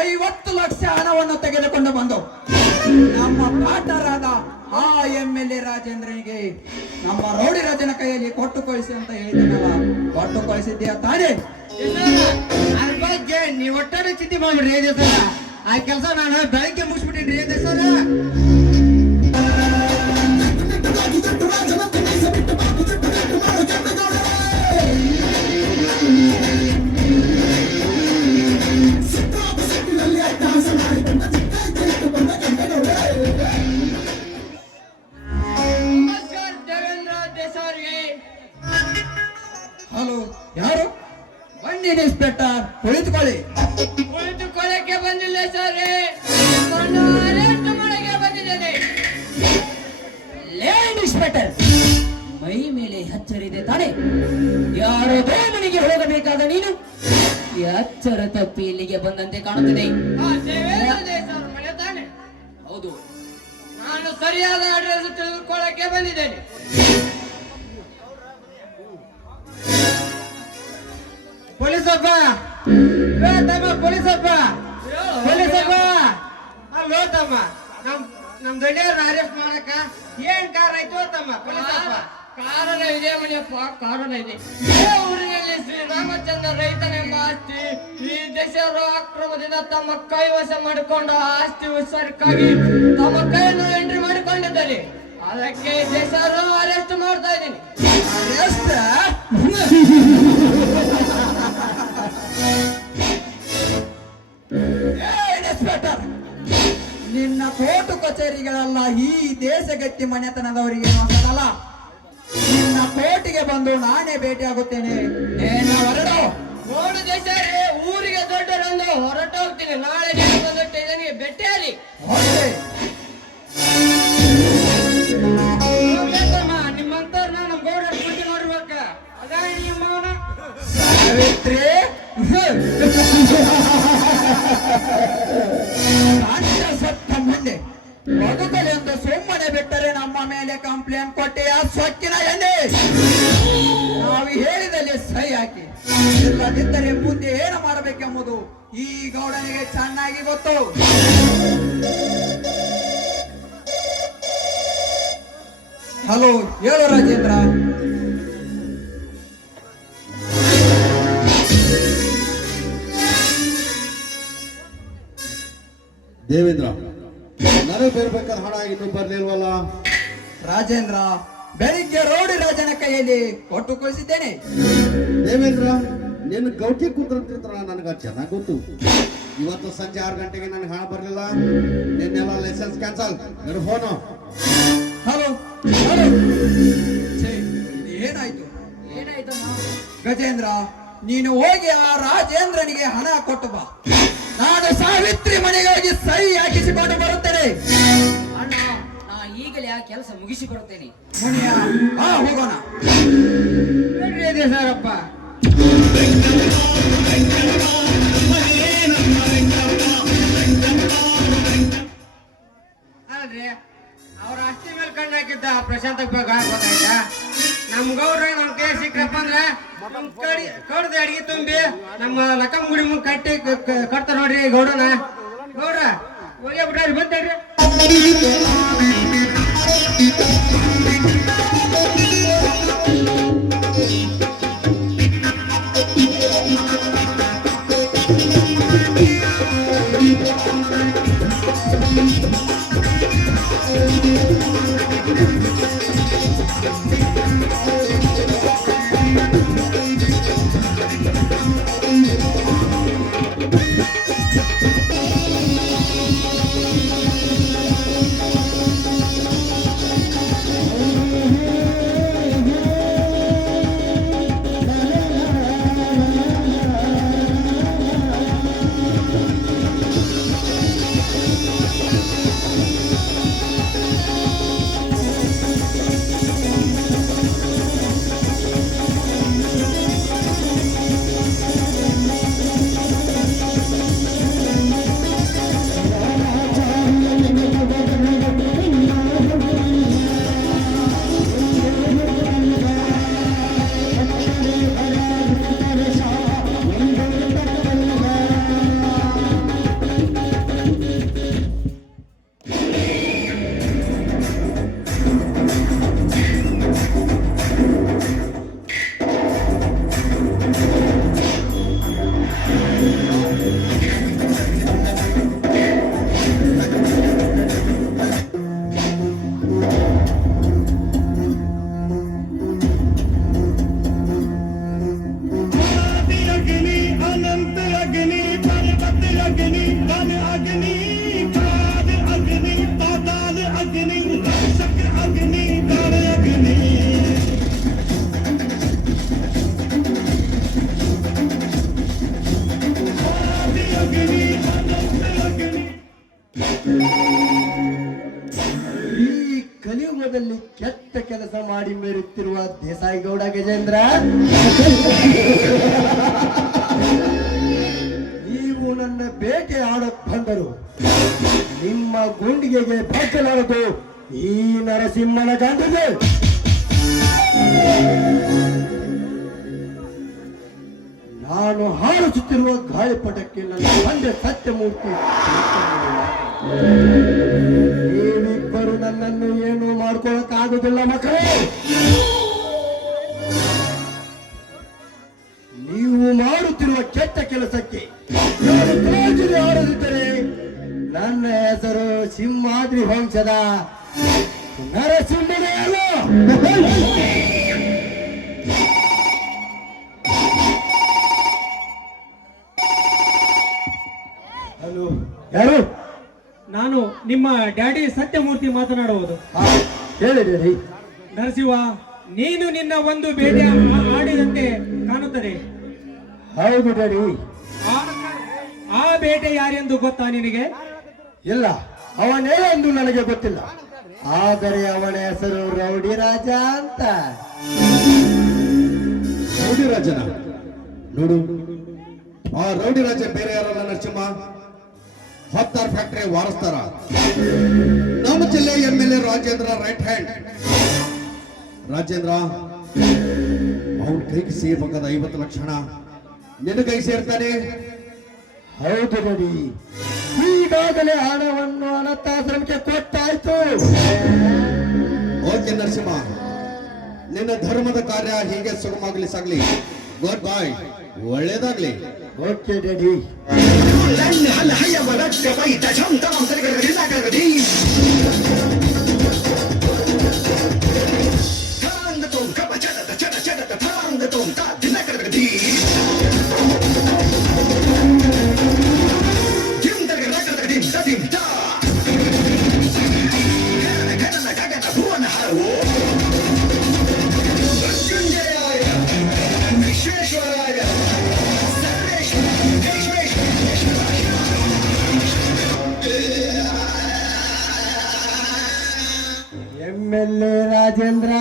50 ಲಕ್ಷ ಹಣವನ್ನು ತೆಗೆದುಕೊಂಡು ಬಂದು ನಮ್ಮ ಪಾರ್ಟ್ನರ್ ಆದ ಆ MLA ರಾಜೇಂದ್ರನಿಗೆ ನಮ್ಮ ರೌಡಿ ರಾಜನ ಕೈಯಲ್ಲಿ ಕೊಟ್ಟು ಕಳಿಸಿ ಅಂತ ಹೇಳಿದ್ದೀನಲ್ಲ, ಕೊಟ್ಟು ಕಳಿಸಿದ್ದೀಯ ತಾನೇ? ಅದ್ರ ಬಗ್ಗೆ ನೀವು ಒಟ್ಟಾರೆ ಚಿಂತೆ ಮಾಡ್ಬಿಡ್ರಿ ಇದೆ ಸರ. ಆ ಕೆಲಸ ನಾನು ಬೆಳಗ್ಗೆ ಮುಗಿಸ್ಬಿಟ್ಟಿನ್ರಿ ಇದೆ ಸರ. ನಮಸ್ಕಾರ ದೇವೇಂದ್ರ ದೇಸಾರಿಗೆ. ಹಲೋ, ಯಾರು? ಬನ್ನಿ ಇನ್ಸ್ಪೆಕ್ಟರ್, ಕುಳಿತುಕೊಳ್ಳಿ. ಕುಳಿತುಕೊಳ್ಳಕ್ಕೆ ಬಂದಿಲ್ಲ ಸರ್, ಅರೆಸ್ಟ್ ಮಾಡಕ್ಕೆ ಬಂದಿದ್ದೇನೆ. ಲೇ ಇನ್ಸ್ಪೆಕ್ಟರ್, ಮೈ ಮೇಲೆ ಹಚ್ಚರಿದೆ ತಾನೆ? ಯಾರದೋ ಮನೆಗೆ ಹೋಗಬೇಕಾದ ನೀನು ಎಚ್ಚರ ತಪ್ಪಿ ಇಲ್ಲಿಗೆ ಬಂದಂತೆ ಕಾಣುತ್ತದೆ. ದೇವೇಂದ್ರ ದೇಸಾರ್ ಮನೆ ತಾನೆ? ಹೌದು. ನಾನು ಸರಿಯಾದ ಅಡ್ರೆಸ್ ತಿಳಿದುಕೊಳ್ಳಕ್ಕೆ ಬಂದಿದ್ದೇನೆ. ಪೊಲೀಸಪ್ಪ, ಪೊಲೀಸಪ್ಪ, ಪೊಲೀಸಪ್ಪ. ಅಲ್ಲೋ ತಮ್ಮ, ನಮ್ ದೊಡ್ಡವ್ರನ್ನ ಅರೆಸ್ಟ್ ಮಾಡಕ ಏನ್ ಕಾರಣ ಆಯ್ತು ತಮ್ಮ? ಪೊಲೀಸಪ್ಪ, ಕಾರಣ ಇದೆ ಮನೆಯಪ್ಪ, ಕಾರಣ ಇದೆ. ಈ ಊರಿನಲ್ಲಿ ಶ್ರೀರಾಮಚಂದ್ರ ರೈತನೆಂಬ ಆಸ್ತಿ ಈ ದೇಶದ ಅಕ್ರಮದಿಂದ ತಮ್ಮ ಕೈವಶ ಮಾಡಿಕೊಂಡ ಆಸ್ತಿ ಉತ್ಸರ್ಕಾಗಿ ತಮ್ಮ ಕೈಯನ್ನು ಎಂಟ್ರಿ ಮಾಡಿಕೊಂಡಿದ್ದಾರೆ. ಅದಕ್ಕೆ ದೇಶರು ಅರೆಸ್ಟ್ ಮಾಡ್ತಾ ಇದ್ದೀನಿ. ಅರೆಸ್ಟ್? ಇನ್ಸ್ಪೆಕ್ಟರ್, ನಿನ್ನ ಕೋರ್ಟು ಕಚೇರಿಗಳೆಲ್ಲ ಈ ದೇಶಗತ್ತಿ ಮನೆತನದವರಿಗೆ ಹೊಸದಲ್ಲ. ನಿನ್ನ ಕೋರ್ಟಿಗೆ ಬಂದು ನಾನೇ ಭೇಟಿಯಾಗುತ್ತೇನೆ. ಏನ ಹೊರಡು. ನೋಡು ದೇಶರೇ, ಊರಿಗೆ ದೊಡ್ಡರೊಂದು ಹೊರಟು ಹೋಗ್ತೀನಿ. ನಾಳೆ ನೀವು ಬಂದು ಸ್ಟೇಷನ್ಗೆ ಭೇಟಿಯಾಗಿ. ಹೊರಟೆ. ನಿಮ್ಮಂತವ್ರನ್ನ ನಮ್ ಗೌಡ ಪೂಜೆ ನೋಡ್ಬೇಕ. ಅದ ನಿಮ್ಮವನ ಸಾವಿತ್ರಿ, ಸತ್ತ ಮುಂದೆ ಬದುಕಲಿ ಎಂದು ಸುಮ್ಮನೆ ಬಿಟ್ಟರೆ ನಮ್ಮ ಮೇಲೆ ಕಂಪ್ಲೇಂಟ್ ಕೊಟ್ಟೆಯ ಸೊಕ್ಕಿನ ಎಣ್ಣೆ. ನಾವು ಹೇಳಿದಲ್ಲಿ ಸಹಿ ಹಾಕಿ, ಇಲ್ಲದಿದ್ದರೆ ಮುಂದೆ ಏನು ಮಾಡಬೇಕೆಂಬುದು ಈ ಗೌಡನಿಗೆ ಚೆನ್ನಾಗಿ ಗೊತ್ತು. ಹಲೋ, ಹೇಳು ರಾಜೇಂದ್ರ. ದೇವೇಂದ್ರ, ನನಗೆ ಬೇರ್ಬೇಕಾದ ಹಣ ಇನ್ನೂ ಬರ್ಲಿಲ್ವಲ್ಲ? ರಾಜೇಂದ್ರ, ಬೆಳಿಗ್ಗೆ ರೌಡಿ ರಾಜನ ಕೈಯಲ್ಲಿ ಕೊಟ್ಟು ಕಳಿಸಿದ್ದೇನೆ. ದೇವೇಂದ್ರ, ನಿನ್ನ ಗೌಟಿ ಕುಂತ್ರ ನನಗೆ ಚೆನ್ನಾಗಿ ಗೊತ್ತು. ಇವತ್ತು ಸಂಜೆ 6 ಗಂಟೆಗೆ ನನಗೆ ಹಣ ಬರಲಿಲ್ಲ. ನಿನ್ನೆಲ್ಲ ಲೈಸೆನ್ಸ್ ಕ್ಯಾನ್ಸಲ್. ಎರಡು ಫೋನು. Hello hello. ಛೇ, ಏನಾಯ್ತು? ಗಜೇಂದ್ರ, ನೀನು ಹೋಗಿ ಆ ರಾಜೇಂದ್ರನಿಗೆ ಹಣ ಕೊಟ್ಟು ಬಾ. ನಾನು ಸಾವಿತ್ರಿ ಮನೆಗೆ ಹೋಗಿ ಸಹಿ ಹಾಕಿಸಿಕೊಂಡು ಬರುತ್ತೇನೆ. ಅಣ್ಣ, ನಾ ಈಗಲೇ ಆ ಕೆಲಸ ಮುಗಿಸಿ ಬರುತ್ತೇನೆ. ಮುನಿಯ, ಹೋಗೋಣ. ಇದೆ ಸರಪ್ಪ. ಅಲ್ರಿ, ಅವ್ರ ಆಸ್ತಿ ಮೇಲೆ ಕಣ್ಣು ಹಾಕಿದ್ದ ಪ್ರಶಾಂತ ಗೊತ್ತಾಯ್ತಾ? ನಮ್ ಗೌಡ್ರ ನಮ್ ಕೈ ಸಿಕ್ರಪ್ಪ ಅಂದ್ರೆ ಕಡ್ದು ಅಡಿಗೆ ತುಂಬಿ ನಮ್ಮ ಲಕ್ಕಂ ಗುಡಿ ಮುಂದೆ ಕಟ್ಟಿ ಕಟ್ತಾರ ನೋಡ್ರಿ ಗೌಡನ. ಗೌಡ್ರ ಹೋಗಿ ಬಿಡ್ರಿ, ಬಂತೇಳ್ರಿ. ಲೋಕದಲ್ಲಿ ಕೆಟ್ಟ ಕೆಲಸ ಮಾಡಿ ಮೆರೆಯುತ್ತಿರುವ ದೇಸಾಯಿ ಗೌಡ ಗಜೇಂದ್ರ, ನೀವು ನನ್ನ ಬೇಟೆ ಆಡಕ್ ಬಂದರು. ನಿಮ್ಮ ಗುಂಡಿಗೆಗೆ ಬಚ್ಚಲಾರದು ಈ ನರಸಿಂಹನ ಗಂಡಿಗೆ. ನಾನು ಹಾರಿಸುತ್ತಿರುವ ಗಾಳಿಪಟಕ್ಕೆ ನನ್ನ ತಂದೆ ಸತ್ಯಮೂರ್ತಿ. ನೀವಿಬ್ಬರು ನನ್ನನ್ನು ಏನು ಮಾಡ್ಕೊಳ್ಳಕ್ಕಾಗುದಿಲ್ಲ ಮಕ್ಕಳೇ. ನೀವು ಮಾಡುತ್ತಿರುವ ಕೆಟ್ಟ ಕೆಲಸಕ್ಕೆ ನಾನು ತ್ರಾಜಿಗೆ ಆಡದಿದ್ದರೆ ನನ್ನ ಹೆಸರು ಸಿಂಹಾದ್ರಿ ವಂಶದ ನರಸಿಂಹನೇ ಅಲ್ಲ. ಹಲೋ, ಯಾರು? ನಾನು ನಿಮ್ಮ ಡ್ಯಾಡಿ ಸತ್ಯಮೂರ್ತಿ ಮಾತನಾಡುವುದು. ಹೇಳಿರಿ. ನರಸಿಂಹ, ನೀನು ನಿನ್ನ ಒಂದು ಬೇಟೆ ಆಡಿದಂತೆ ಕಾಣುತ್ತದೆ. ಹೌದು ಡ್ಯಾಡಿ. ಆ ಬೇಟೆ ಯಾರೆಂದು ಗೊತ್ತಾ ನಿನಗೆ? ಇಲ್ಲ, ಅವನೇ ಎಂದು ನನಗೆ ಗೊತ್ತಿಲ್ಲ. ಆದರೆ ಅವನ ಹೆಸರು ರೌಡಿ ರಾಜ ಅಂತ. ರೌಡಿ ರಾಜನ ನೋಡು, ಆ ರೌಡಿ ರಾಜ ಬೇರೆ ಯಾರಲ್ಲ ನರಸಿಂಹ, ಹತ್ತಾರ್ ಫ್ಯಾಕ್ಟರಿ ವಾರಸ್ತಾರ. ನಮ್ಮ ಜಿಲ್ಲೆ MLA Rajendra right hand. Rajendra ಅವನ ಕೈಗೆ ಸೇರ್ಬೇಕಾದ 50 ಲಕ್ಷ ಹಣ ನಿನ್ನ ಕೈ ಸೇರ್ತಾನೆ. ಹೌದು ರೆಡಿ. ಈಗಾಗಲೇ ಹಣವನ್ನು ಅನಾಥಾಶ್ರಮಕ್ಕೆ ಕೊಟ್ಟಾಯ್ತು. ಓಕೆ ನರಸಿಂಹ, ನಿನ್ನ ಧರ್ಮದ ಕಾರ್ಯ ಹೀಗೆ ಸುಗಮಾಗಲಿ ಸಾಗ್ಲಿ. ಗುಡ್ ಬಾಯ್, ಒಳ್ಳೇದಾಗ್ಲಿ. Okay daddy. MLA ರಾಜೇಂದ್ರ,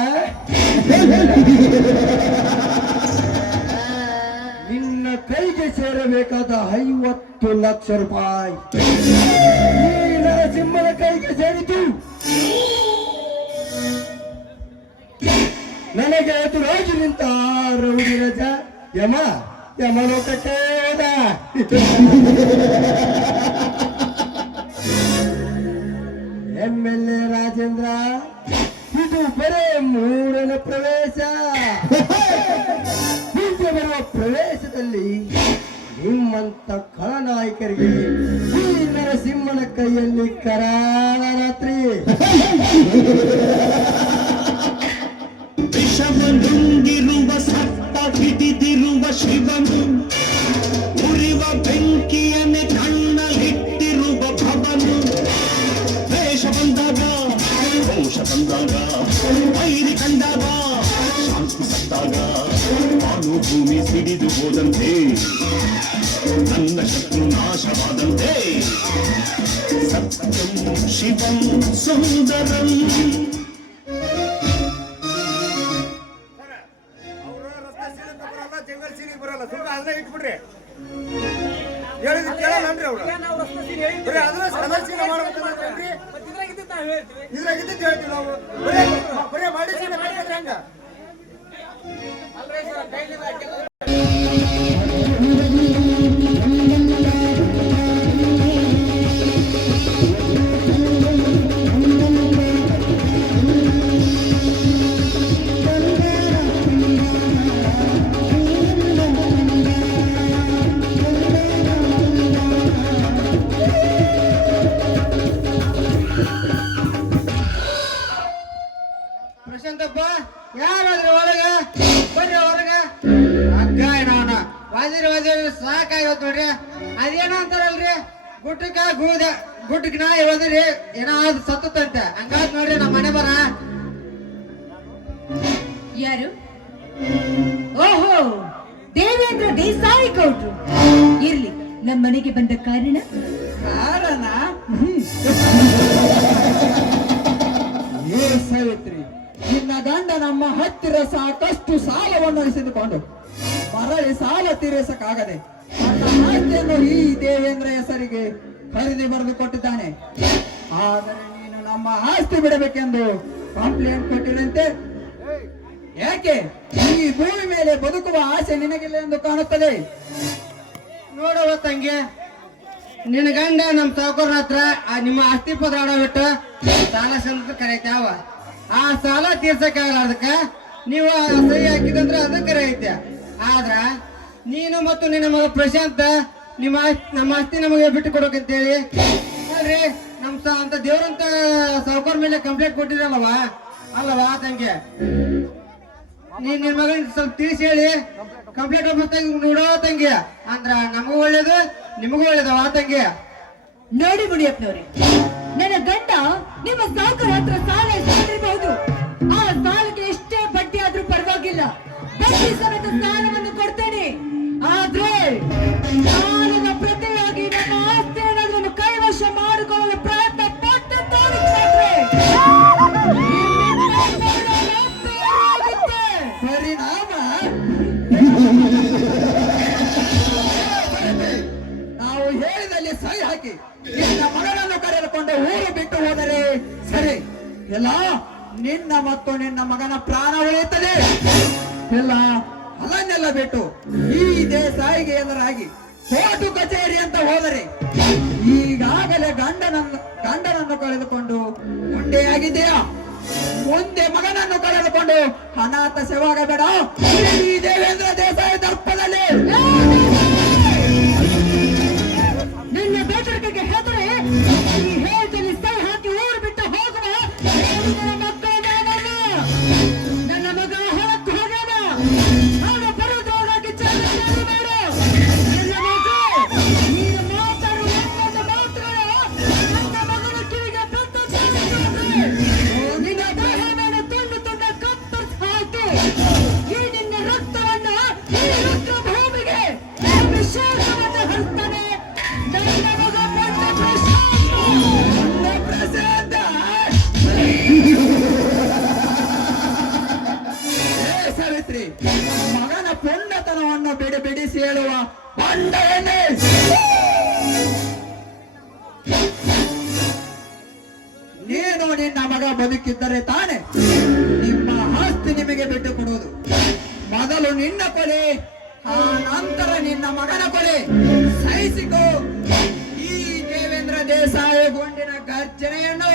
ನಿನ್ನ ಕೈಗೆ ಸೇರಬೇಕಾದ 50 ಲಕ್ಷ ರೂಪಾಯಿ ಈ ನರಸಿಂಹನ ಕೈಗೆ ಸೇರಿತು. ನನಗೆ ಎದುರಾಗಿ ನಿಂತ ರೌಡಿ ರಾಜ ಯಮಲೋಕಕ್ಕೆ ಹೋದ. MLA ರಾಜೇಂದ್ರ, ಇದು ಬರೇ 3ನೇ ಪ್ರವೇಶ. ಹೀಗೆ ಬರುವ ಪ್ರವೇಶದಲ್ಲಿ ನಿಮ್ಮಂತ ಖಳನಾಯಕರಿಗೆ ಈ ನರಸಿಂಹನ ಕೈಯಲ್ಲಿ ಕರಾಳ ರಾತ್ರಿ. ವಿಷವನುಂಗಿರುವ ಸತ್ತ ಹಿಡಿದಿರುವ ಶಿವನು, ಉರಿವ ಬೆಂಕಿಯನ್ನೇ ಕಣ್ಣಲ್ಲಿಟ್ಟಿರುವ ಭವನು. ದ್ವೇಷ ಬಂದಾಗ, ದೋಷ ಬಂದಾಗ, ವೈರಿ ಕಂಡಾಗ, ಶಾಂತಿ ಸತ್ತಾಗ, ನಾನು ಭೂಮಿ ಸಿಡಿದು ಹೋದಂತೆ, ನನ್ನ ಶತ್ರು ನಾಶವಾದಂತೆ. ಸತ್ಯಂ ಶಿವಂ ಸುಂದರಂ. ಜಂಗಲ್ ಸೀನಿಗೆ ಬರಲ್ಲ, ಸುಮ್ಮನೆ ಅದನ್ನ ಇಟ್ಬಿಡ್ರಿ. ಹೇಳಿದ್ ಕೇಳಲ್ಲನ್ರಿ ಅವ್ರು. ಬರೀ ಅದನ್ನ ಸೀನ ಮಾಡ್ಬೇಕಂದ್ರಿ, ಇದ್ರಾಗಿದ್ದು ಹೇಳ್ತೀವಿ ನಾವು. ಬರೀ ಮಾಡಿ ಸೀನ ಬೇಕಾದ್ರೆ ಹಂಗ. ಪ್ರಶಾಂತಪ್ಪ, ಯಾರಾದ್ರೂ ಒಳಗ ಬರ್ರಿ, ಹೊರಗ. ಅಗ್ಗ ಏನೋಣ ವಾದಿರ ಸಾಕಾಗಿವತ್ತು ನೋಡ್ರಿ. ಅದೇನೋ ಅಂತಾರಲ್ರಿ, ಗುಟ್ಟಕ್ ನಾಯಿ ಹೋದ್ರಿ ಏನಾದ್ರು ಸತ್ತಂತೆ, ಹಂಗಾದ್ ನೋಡ್ರಿ ನಮ್ಮ ಮನೆ ಬರ. ಯಾರು? ಓಹೋ, ದೇವೇಂದ್ರ ದೇಸಾಯಿ ಗೌಡ್ರು. ಇರ್ಲಿ, ನಮ್ಮ ಮನೆಗೆ ಬಂದ ಕಾರಣ ಏ ಸಾವಿತ್ರ ಗಂಡ ನಮ್ಮ ಹತ್ತಿರ ಸಾಕಷ್ಟು ಸಾಲವನ್ನು ಇರಿಸಿದುಕೊಂಡು ಮರಳಿ ಸಾಲ ತೀರಿಸಕ್ಕಾಗದೆ ತನ್ನ ಆಸ್ತಿಯನ್ನು ಈ ದೇವೇಂದ್ರ ಹೆಸರಿಗೆ ಖರೀದಿ ಬರೆದು ಕೊಟ್ಟಿದ್ದಾನೆ. ಆದರೆ ನೀನು ನಮ್ಮ ಆಸ್ತಿ ಬಿಡಬೇಕೆಂದು ಕಂಪ್ಲೇಂಟ್ ಕೊಟ್ಟಿರಂತೆ. ಯಾಕೆ ಈ ಭೂಮಿ ಮೇಲೆ ಬದುಕುವ ಆಸೆ ನಿನಗಿಲ್ಲ ಎಂದು ಕಾಣುತ್ತದೆ. ನೋಡುವ ತಂಗಿ, ನಿನ್ನ ಗಂಡ ನಮ್ಮ ಸಾವುಕಾರ ಹತ್ರ ನಿಮ್ಮ ಆಸ್ತಿ ಪತ್ರ ಆಡಬಿಟ್ಟು ಸಾಲ ಸಂತ ಕರೆಯತ್ಯಾವ. ಆ ಸಾಲ ತೀರ್ಸಕ್ಕಾಗಲಾರ್ದಕ್ಕ ನೀವು ಸಹಿ ಹಾಕಿದಂದ್ರ ಅದು ಕರೆ ಐತೆ. ಆದ್ರ ನೀನು ಮತ್ತು ನಿನ್ನ ಮಗ ಪ್ರಶಾಂತ್ ನಮ್ಮ ಆಸ್ತಿ ನಮಗೆ ಬಿಟ್ಟು ಕೊಡೋಕಂತೇಳಿ ಅಲ್ರಿ ಅಂತ ದೇವ್ರಂತ ಸಾವುಕಾರ ಮೇಲೆ ಕಂಪ್ಲೇಂಟ್ ಕೊಟ್ಟಿರಲ್ಲವಾ ಅಲ್ಲವಾ ತಂಗಿ? ನಿನ್ ಮಗನ್ ಸ್ವಲ್ಪ ತಿಳಿಸಿ ಹೇಳಿ ಕಂಪ್ಲೇಂಟ್ ವಾಪಸ್ ನೋಡೋ ತಂಗಿ, ಅಂದ್ರ ನಮಗೂ ಒಳ್ಳೇದು ನಿಮಗೂ ಒಳ್ಳೇದವಾ ತಂಗಿ? ನೋಡಿ ಮುನಿಯಪ್ಪನವ್ರೆ, ನನ್ನ ಗಂಡ ನಿಮ್ಮ ಸಾವುಕಾರ ಹತ್ರ ಸಾಲ ಇಸ್ಕೊಂಡಿರಬಹುದು. ಆ ಸಾಲಕ್ಕೆ ಎಷ್ಟೇ ಬಡ್ಡಿ ಆದ್ರೂ ಪರವಾಗಿಲ್ಲ, ಬಡ್ಡಿ ಸಮೇತ ಸಾಲವನ್ನು ಕೊಡ್ತೇನೆ. ಆದ್ರೆ ಸಾಲದ ಪ್ರತಿಯಾಗಿ ನನ್ನ ಆಸ್ತಿ ಏನಾದ್ರೂ ಕೈವಶ ಮಾಡಿಕೊಳ್ಳಲು ಪ್ರಯತ್ನ ಪಟ್ಟಿದ್ದಾರೆ ಪರಿಣಾಮ ನಾವು ಹೇಳಿದಲ್ಲಿ ಸಹಿ ಹಾಕಿ ನಿನ್ನ ಮಗನನ್ನು ಕರೆದುಕೊಂಡು ಊರು ಬಿಟ್ಟು ಹೋದರೆ ಸರಿ ಇಲ್ಲ, ನಿನ್ನ ಮತ್ತು ನಿನ್ನ ಮಗನ ಪ್ರಾಣ ಉಳಿಯುತ್ತದೆ. ಇಲ್ಲ ಅದನ್ನೆಲ್ಲ ಬಿಟ್ಟು ಈ ದೇಸಾಯಿಗೆ ಎದುರಾಗಿ ಕೋರ್ಟು ಕಚೇರಿ ಅಂತ ಹೋದರೆ ಈಗಾಗಲೇ ಗಂಡನನ್ನು ಕಳೆದುಕೊಂಡು ಮುಂದೆಯಾಗಿದೆಯಾ, ಮುಂದೆ ಮಗನನ್ನು ಕಳೆದುಕೊಂಡು ಅನಾಥ ಸೇವಾಗಬೇಡ. ಈ ದೇವೇಂದ್ರ ದೇಸಾಯಿ ದರ್ಪದಲ್ಲಿ ನಿನ್ನ ಬೇಟರಿಕೆಗೆ ಹೆದರಿ ಈ ಹೇಳ್ದಲ್ಲಿ ಸೈ ಹಾಕಿ ಊರು ಬಿಟ್ಟು ಹೋಗುವ ಮಕ್ಕಳ ನನ್ನ ಮಗ ಹೊರಕ್ಕೆ ಹೋಗೋಣ. ಅವನ ಬರುವುದಾಗಿ ಚಾಲನೆ ಮಾಡು. ನನ್ನ ಮಗ ನೀನು ಮಾತಾಡುವ ಒಂದೊಂದು ಮಾತುಗಳು ನನ್ನ ಮಗನ ಕಿವಿಗೆ ಬಿದ್ದು ನಿನ್ನ ದೇಹ ಮೇಲೆ ತುಂಡು ತುಂಡ ಕತ್ತರಿಸಿ ಹಾಕಿ ಈ ನಿನ್ನ ರಕ್ತವನ್ನು ಈ ರುದ್ರ ಭೂಮಿಗೆ ಅಭಿಷೇಕವನ್ನು ಹರಿಸ್ತಾನೆ. ನನ್ನ ಮಗ ಪ್ರಸಾದ ಸಾವಿತ್ರಿ, ಮಗನ ಪುಣ್ಯತನವನ್ನು ಬಿಡಿಸಿ ಹೇಳುವ ಬಂಡನೆ. ನೀನು ನಿನ್ನ ಮಗ ಬದುಕಿದ್ದರೆ ತಾನೆ ನಿಮ್ಮ ಆಸ್ತಿ ನಿಮಗೆ ಬಿಟ್ಟು ಕೊಡುವುದು. ಮೊದಲು ನಿನ್ನ ಕೊಲೆ, ಆ ನಂತರ ನಿನ್ನ ಮಗನ ಕೊಲೆ. ಸಹಿಸಿಕೋ ಈ ದೇವೇಂದ್ರ ದೇಸಾಯಿ ಗುಂಡಿನ ಗರ್ಜನೆಯನ್ನು.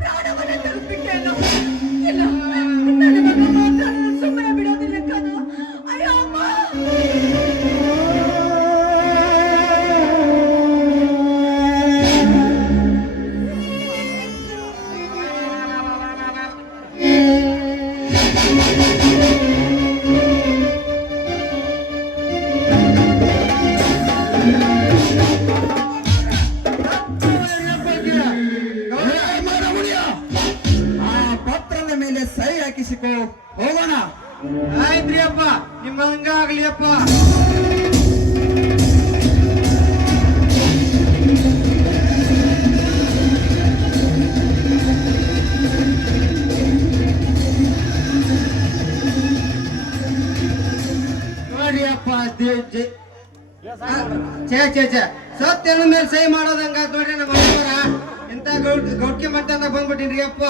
ಪ್ರಾಣವನ್ನು ತಲುಪಿಟ್ಟೇನು ಇಲ್ಲ, ನನ್ನ ಮಗ ಮಾತ್ರ ಸುಮ್ಮನೆ ಬಿಡೋದಿಲ್ಲ ಕಣೋ. ಅಯ್ಯೋ ಅಮ್ಮ, ಆ ಪತ್ರದ ಮೇಲೆ ಸಹಿ ಹಾಕಿಸಿಕೋ, ಹೋಗೋಣ. ಆಯ್ತ್ರಿ ಅಪ್ಪ, ನಿಮ್ಮ ಹಂಗಾಗ್ಲಿ ಅಪ್ಪ. ನೋಡಿ ಅಪ್ಪ, ಛೇ ಸತ್ಯನ ಮೇಲೆ ಸಹಿ ಮಾಡೋದಂಗ ನೋಡ್ರಿ ನಮ್ಮ ಅಮ್ಮವ್ರ ಇಂತ ಗೌಡ್ಕೆ ಮತ್ತೆ ಅಂತ ಬಂದ್ಬಿಟ್ಟಿನ್ರಿ ಅಪ್ಪ.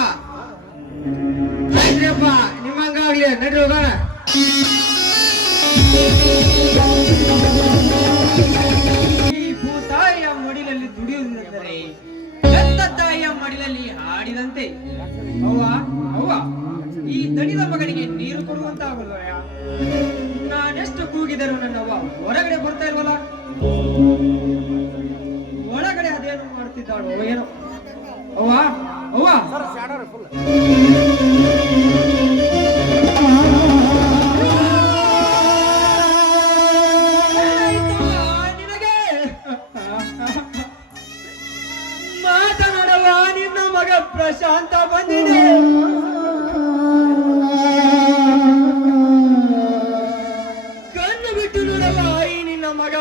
ಆಯ್ತ್ರಿ ಅಪ್ಪ, ನಿಮ್ಮ ಹಂಗಾಗ್ಲಿ, ನಡ್ರಿ ಹೋಗೋಣ. ಈ ಭೂತಾಯಿಯ ಮಡಿಲಲ್ಲಿ ದುಡಿಯುವುದೆಂದರೆ ಹೆತ್ತ ತಾಯಿಯ ಮಡಿಲಲ್ಲಿ ಹಾಡಿದಂತೆ. ಅವ್ವ ಅವ್ವ, ಈ ದಣಿದ ಮಗನಿಗೆ ನೀರು ಕೊಡುವಂತಾಗಲ್ವಯ್ಯ. ನಾನೆಷ್ಟು ಕೂಗಿದರೂ ನನ್ನವ್ವ ಹೊರಗಡೆ ಬರ್ತಾ ಇಲ್ವಲ್ಲ. ಒಳಗಡೆ ಅದೇನು ಮಾಡ್ತಿದ್ದಾಳು ಏನೋ. ಅವ್ವ ಅವ್ವ, ನಿನಗೆ ಮಾತನಾಡವ ನಿನ್ನ ಮಗ ಪ್ರಶಾಂತ ಬಂದಿದೆ. ಕಣ್ಣು ಬಿಟ್ಟು ನೋಡವ ಈ ನಿನ್ನ ಮಗ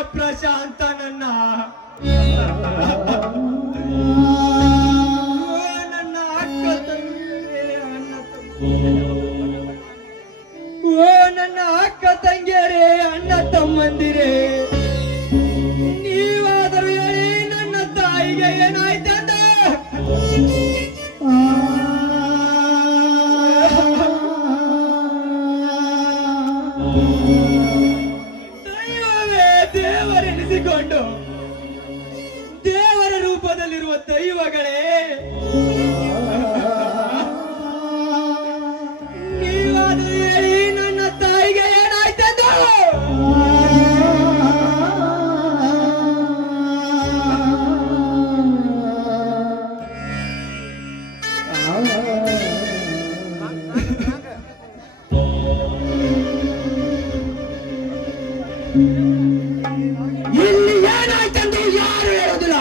ಇಲ್ಲಿ ಏನಾಯ್ತೆಂದು ಯಾರು ಹೇಳುವುದಿಲ್ಲ.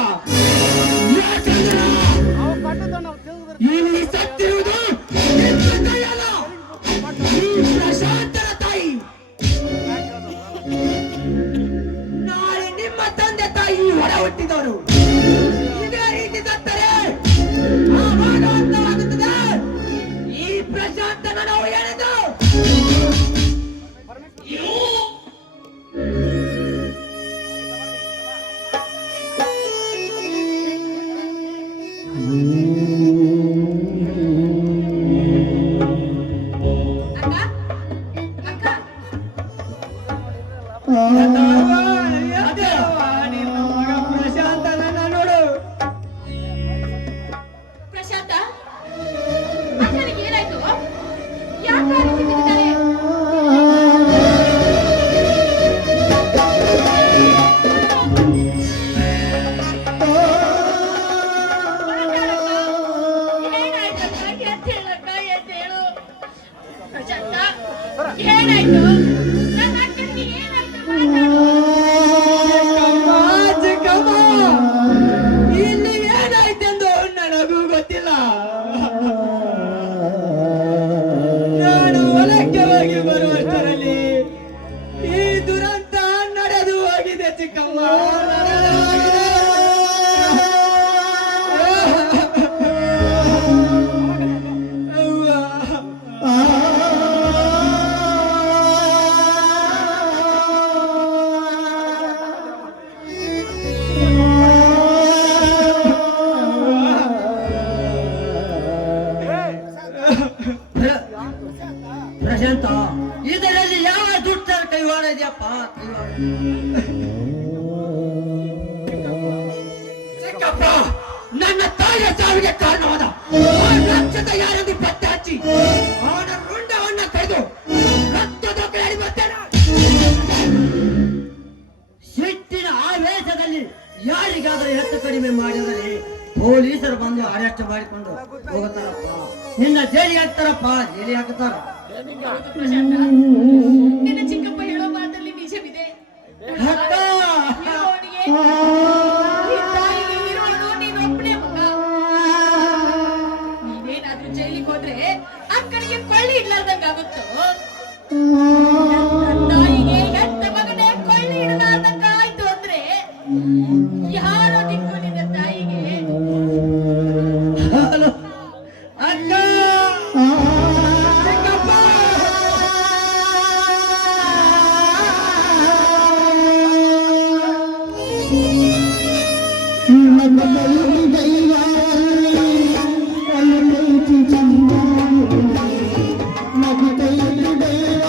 ಯಾಕಂದ್ರೆ ಇಲ್ಲಿ ಸತ್ತಿರುವುದು ನಿನ್ನ ಕೈಯಲ್ಲ, ಈ ಪ್ರಶಾಂತರ ತಾಯಿ. ನಾಳೆ ನಿಮ್ಮ ತಂದೆ ತಾಯಿ ಹೊರ ಹುಟ್ಟಿದವರು. ಇದೇ ರೀತಿ ಸತ್ತರೆ ಆವಾಗ ಅರ್ಥವಾಗುತ್ತದೆ ಈ ಪ್ರಶಾಂತನ ನಾವು ಏನೆಂದು. ಅಕ್ಕ ಅಕ್ಕ ಪ್ರಶಾಂತನ ನೋಡು. ಪ್ರಶಾಂತ ಅಕ್ಕನಿಗೆ ಏನಾಯ್ತು? ಯಾಕೆ ಆ ರೀತಿ ಬಿದ್ದಿದ್ದಾರೆ? ಏನಾಯ್ತಕ್ಕ? ಎದ್ದೇಳಕ್ಕ, ಎದ್ದೇಳು. ಪ್ರಶಾಂತ ಏನಾಯ್ತು? ನನ್ನ ಅಕ್ಕನಿಗೆ ಏನಾಯ್ತು? ಮಾತಾಡು. ಚಿಕ್ಕಮ್ಮ, ಇಲ್ಲಿ ಏನಾಯ್ತೆಂದು ನನಗೂ ಗೊತ್ತಿಲ್ಲ. ನಾನು ಹೊಲಕ್ಕೆ ಹೋಗಿ ಬರುವಷ್ಟರಲ್ಲಿ ಈ ದುರಂತ ನಡೆದು ಹೋಗಿದೆ ಚಿಕ್ಕಮ್ಮ. ಪ್ರಶಾಂತ, ಇದರಲ್ಲಿ ಯಾವ ದುಷ್ಟರ ಕೈವಾಡ ಇದೆಯಪ್ಪ? ಚಿಕ್ಕಪ್ಪ, ನನ್ನ ತಾಯಿಯ ಸಾವಿಗೆ ಕಾರಣವಾದ ಆ ರಾಕ್ಷಸ ಯಾರೆಂದು ಪತ್ತೆ ಹಚ್ಚಿ ಅವನ ರುಂಡವನ್ನ ಕೈದು ರಕ್ತದ ಕೆಳಗೆ ಬರ್ತೇನೆ. ಸಿಟ್ಟಿನ ಆವೇಶದಲ್ಲಿ ಯಾರಿಗಾದರೂ ಹೆಚ್ಚು ಕಡಿಮೆ ಮಾಡಿದರೆ ಪೊಲೀಸರು ಬಂದು ಅರೆಸ್ಟ್ ಮಾಡಿಕೊಂಡು ಹೋಗುತ್ತಾರಪ್ಪ. ನಿನ್ನ ಜೈಲಿಗೆ ಹಾಕ್ತಾರಪ್ಪ, ಜೈಲಿಗೆ ಹಾಕ್ತಾರ. ಪ್ರಶಾಂತ, ನಿನ್ನ ಚಿಕ್ಕಪ್ಪ ಹೇಳೋ ಮಾತಲ್ಲಿ ನಿಜವಿದೆ. ಅಕ್ಕ, ಇರೋನಿಗೆ ಈ ತಾಯಿಗೆ ಇರೋನು ನೀನೊಬ್ಬನೇ ಮಗ. ನೀನೇನಾದ್ರೂ ಜೈಲಿಗೆ ಹೋದ್ರೆ ಅಕ್ಕನಿಗೆ ಕೊಳ್ಳಿ ಇಡ್ಲಾರ್ದಂಗಾಗುತ್ತೋ? ನನ್ನ ತಾಯಿಗೆ ಹೆತ್ತ ಮಗನೇ ಕೊಳ್ಳಿ ಇಡಲಾರ್ದಂಗಾಯ್ತು ಅಂದ್ರೆ ಯಾರೋ ದಿಕ್ಕು ನಿನ್ನ ತಾಯಿಗೆ? ಅಕ್ಕ, ಚಿಕ್ಕಪ್ಪ, ನನ್ನ ಬೈಲಿ ದೈವ ನನ್ನ ಕೈತಿ ಚಂದ ನನ್ನ ಕೈಲಿ ದೈವ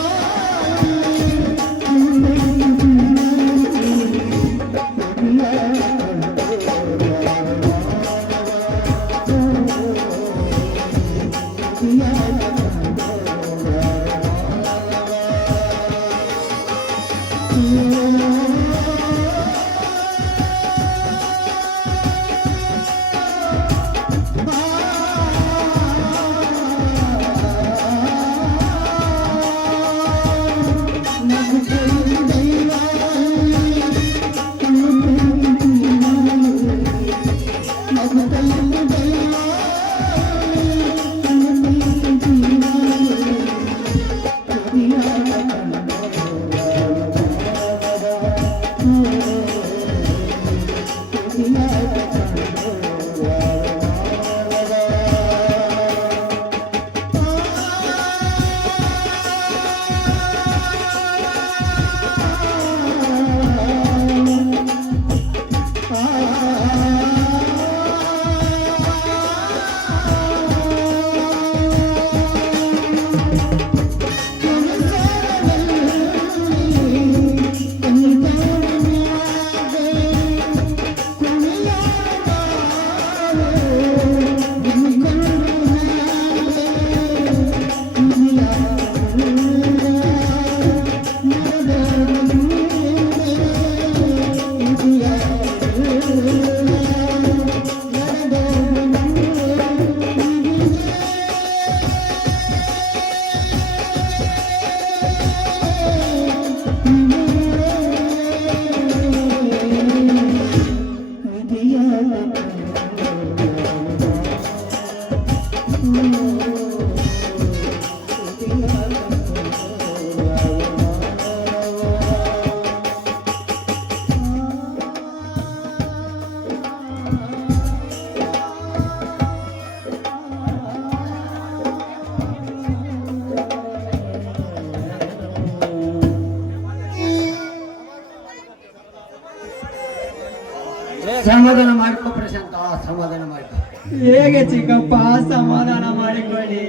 ಸಮಾಧಾನ ಮಾಡ್ಕೊ ಪ್ರಶಾಂತ, ಸಮಾಧಾನ ಮಾಡ್ಕೊ. ಹೇಗೆ ಚಿಕ್ಕಪ್ಪ ಸಮಾಧಾನ ಮಾಡಿಕೊಳ್ಳಿ?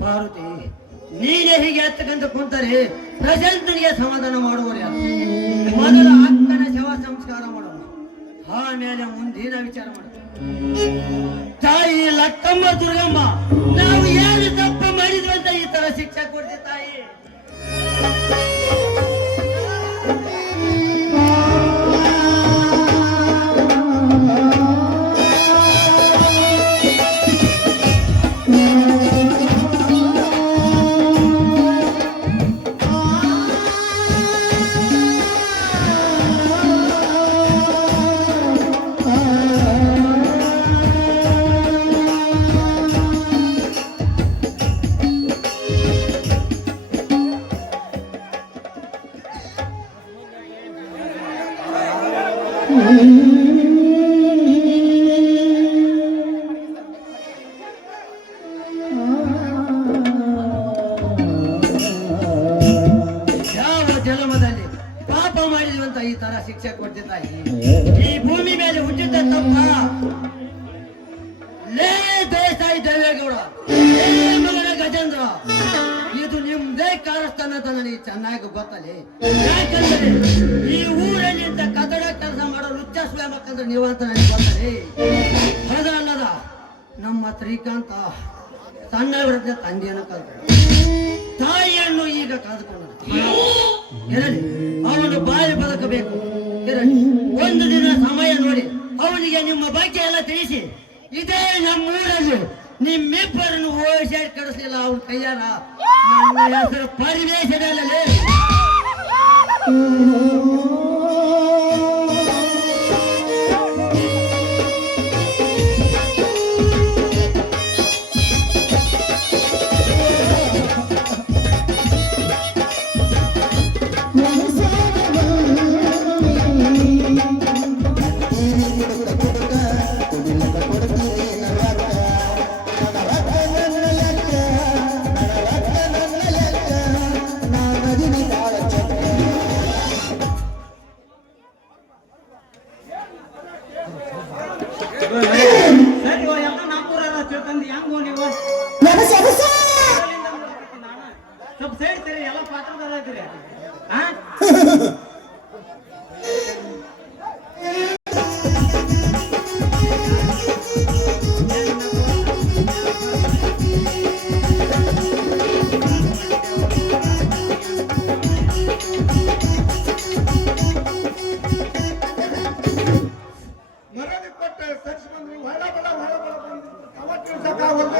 ಪಾರ್ವತಿ, ನೀನೇ ಹೀಗೆ ಹತ್ತಕ್ಕಂತ ಕುಂತಾರೆ ಪ್ರಶಾಂತನಿಗೆ ಸಮಾಧಾನ ಮಾಡುವವರು ಯಾರು? ಮೊದಲು ಅಕ್ಕನ ಶವ ಸಂಸ್ಕಾರ ಮಾಡೋಣ, ಆಮೇಲೆ ಮುಂದಿನ ವಿಚಾರ ಮಾಡೋಣ. ತಾಯಿ ಲಕ್ಕಮ್ಮ, ದುರ್ಗಮ್ಮ, ನಾವು ಏನು ತಪ್ಪು ಮಾಡಿದ್ವಿ ಅಂತ ಈ ತರ ಶಿಕ್ಷೆ ಕೊಡ್ತೀವಿ ತಾಯಿ? ಯಾವ ಜನ್ಮದಲ್ಲಿ ಪಾಪ ಮಾಡಿದ್ವಂತ ಈ ತರ ಶಿಕ್ಷೆ ಕೊಡ್ತಿದ್ದಾಯಿ? ಈ ಭೂಮಿ ಮೇಲೆ ಹುಟ್ಟಿದ್ದ ತಪ್ಪ? ಲೇ ದೇಸಾಯಿ ದೇವೇಗೌಡ, ಲೇ ಮಗನ ಗಜೇಂದ್ರ, ಇದು ನಿಮ್ದೇ ಕಾರಸ್ಥಾನ ಅಂತ ನನಗೆ ಚೆನ್ನಾಗಿ ಗೊತ್ತಲ್ಲಿ. ಯಾಕಂದ್ರೆ ಈ ಊರಲ್ಲಿ ಇಂತ ಕದಡ ಕೆಲಸ ಮಾಡೋ ಲುಚ್ಚ ಮಕ್ಕಂದ್ರೆ ನೀವಂತ ನನಗೆ ಗೊತ್ತಲ್ಲಿ. ಅದಲ್ಲದ ನಮ್ಮ ಶ್ರೀಕಾಂತ ಸಣ್ಣ ವಿರುದ್ಧ ತಂದೆಯನ್ನು ಕಲ್ತ, ತಾಯಿಯನ್ನು ಈಗ ಕಳೆದುಕೊಂಡ. ಇರಲಿ, ಅವನು ಬಾಯಿ ಬದುಕಬೇಕು. ಇರಲಿ, ಒಂದು ದಿನ ಸಮಯ ನೋಡಿ ಅವನಿಗೆ ನಿಮ್ಮ ಬಗ್ಗೆ ಎಲ್ಲ ತಿಳಿಸಿ, ಇದೇ ನಮ್ಮೂರಲ್ಲಿ ನಿಮ್ಮಿಬ್ಬರನ್ನು ಓಡಿಸಾಡಿ ಕಳಿಸ್ಲಿಲ್ಲ ಅವನ ಕೈಯಾರ. ನನ್ನ ಹೆಸರು ಪರಿವೇಶದಲ್ಲಿ. ಸರಿ, ಎಲ್ಲ ನಾಲ್ಕೂರ ತಿಳ್ಕೊಂಡು ಹೆಂಗೋ ನೀವು ಸ್ವಲ್ಪ ಸೇರಿ ಎಲ್ಲ ಪಾತ್ರದಾರ ಐತ್ರಿ. ಮರದಿ ಕೊಟ್ಟ ಸರ್ಚ್ ಬಂದ್ರಿ ಹೊಳ ಬಳ ಬಂದು ಅವತ್ತು ಸಾಕಾಗೋದು.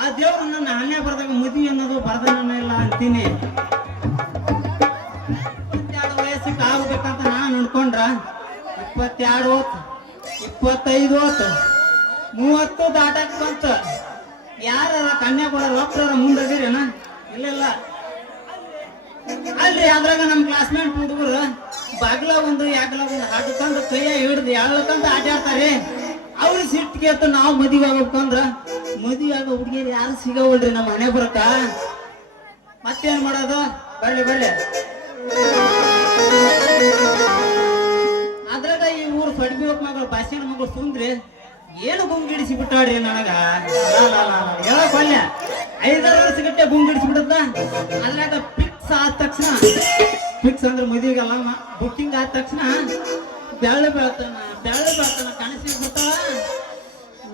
ಆ ದೇವ್ರು ನನ್ನ ಹನ್ನೆ ಬರ್ದಾಗ ಮದುವೆ ಅನ್ನೋದು ಬರ್ದನ ಇಲ್ಲ ಅಂತೀನಿ. 22 ವಯಸ್ಸಿಗೆ ಆಗ್ಬೇಕಂತ ನಾನು ಅನ್ಕೊಂಡ್ರ 22 ಹೊತ್ತು 25 ಹೊತ್ತು 30 ದಾಟಕ್ ಬಂತ. ಯಾರ ಕನ್ಯಾ ಬರೋ ಒಬ್ಬರ ಮುಂದದಿರೇನ? ಇಲ್ಲ. ಅಲ್ರಿ, ಅದ್ರಾಗ ನಮ್ಮ ಕ್ಲಾಸ್ಮೇಟ್ ಹುಡುಗರು ಬಾಗ್ಲ ಒಂದು ಯಾಗ್ಲ ಒಂದು ಹಾಡ್ಕಂದು ಕೈಯ ಹಿಡ್ದು ಎಳ್ಕಂತ ಆಟಾಡ್ತಾರೆ. ಅವ್ರು ಸಿಟ್ಟಿಗೆ ಎತ್ತು ನಾವು ಮದುವೆ ಆಗ್ಬೇಕಂದ್ರ ಮದುವೆ ಆಗೋ ಹುಡುಗಿಯರು ಯಾರು ಸಿಗವಲ್ರಿ ನಮ್ಮ ಮನೆ ಬರಕ. ಮತ್ತೇನ್ ಮಾಡೋದು? ಬರ್ಲಿ ಅದ್ರಾಗ ಈ ಊರು ಸಡ್ಬಿ ಮಗಳು ಬಸ್ಸಿನ ಮಗಳು ಸುಂದ್ರಿ ಏನು ಗುಂಗಿಡಿಸಿ ಬಿಟ್ಟಾಡ್ರಿ ನನಗ. ಹೇಳಕ್ 5-6 ವರ್ಷ ಗಟ್ಟೆ ಗುಂಗಿಡಿಸ್ಬಿಡತ್ತ. ಅದ್ರಾಗ ಫಿಕ್ಸ್ ಆದ ತಕ್ಷಣ, ಫಿಕ್ಸ್ ಅಂದ್ರೆ ಮದುವೆಗೆಲ್ಲ ಬುಕ್ಕಿಂಗ್ ಆದ ತಕ್ಷಣ ಬೆಳ್ಳ ಬೆಳತಾನ ಕನಸಿಗೆ ಬರ್ತಾಳ,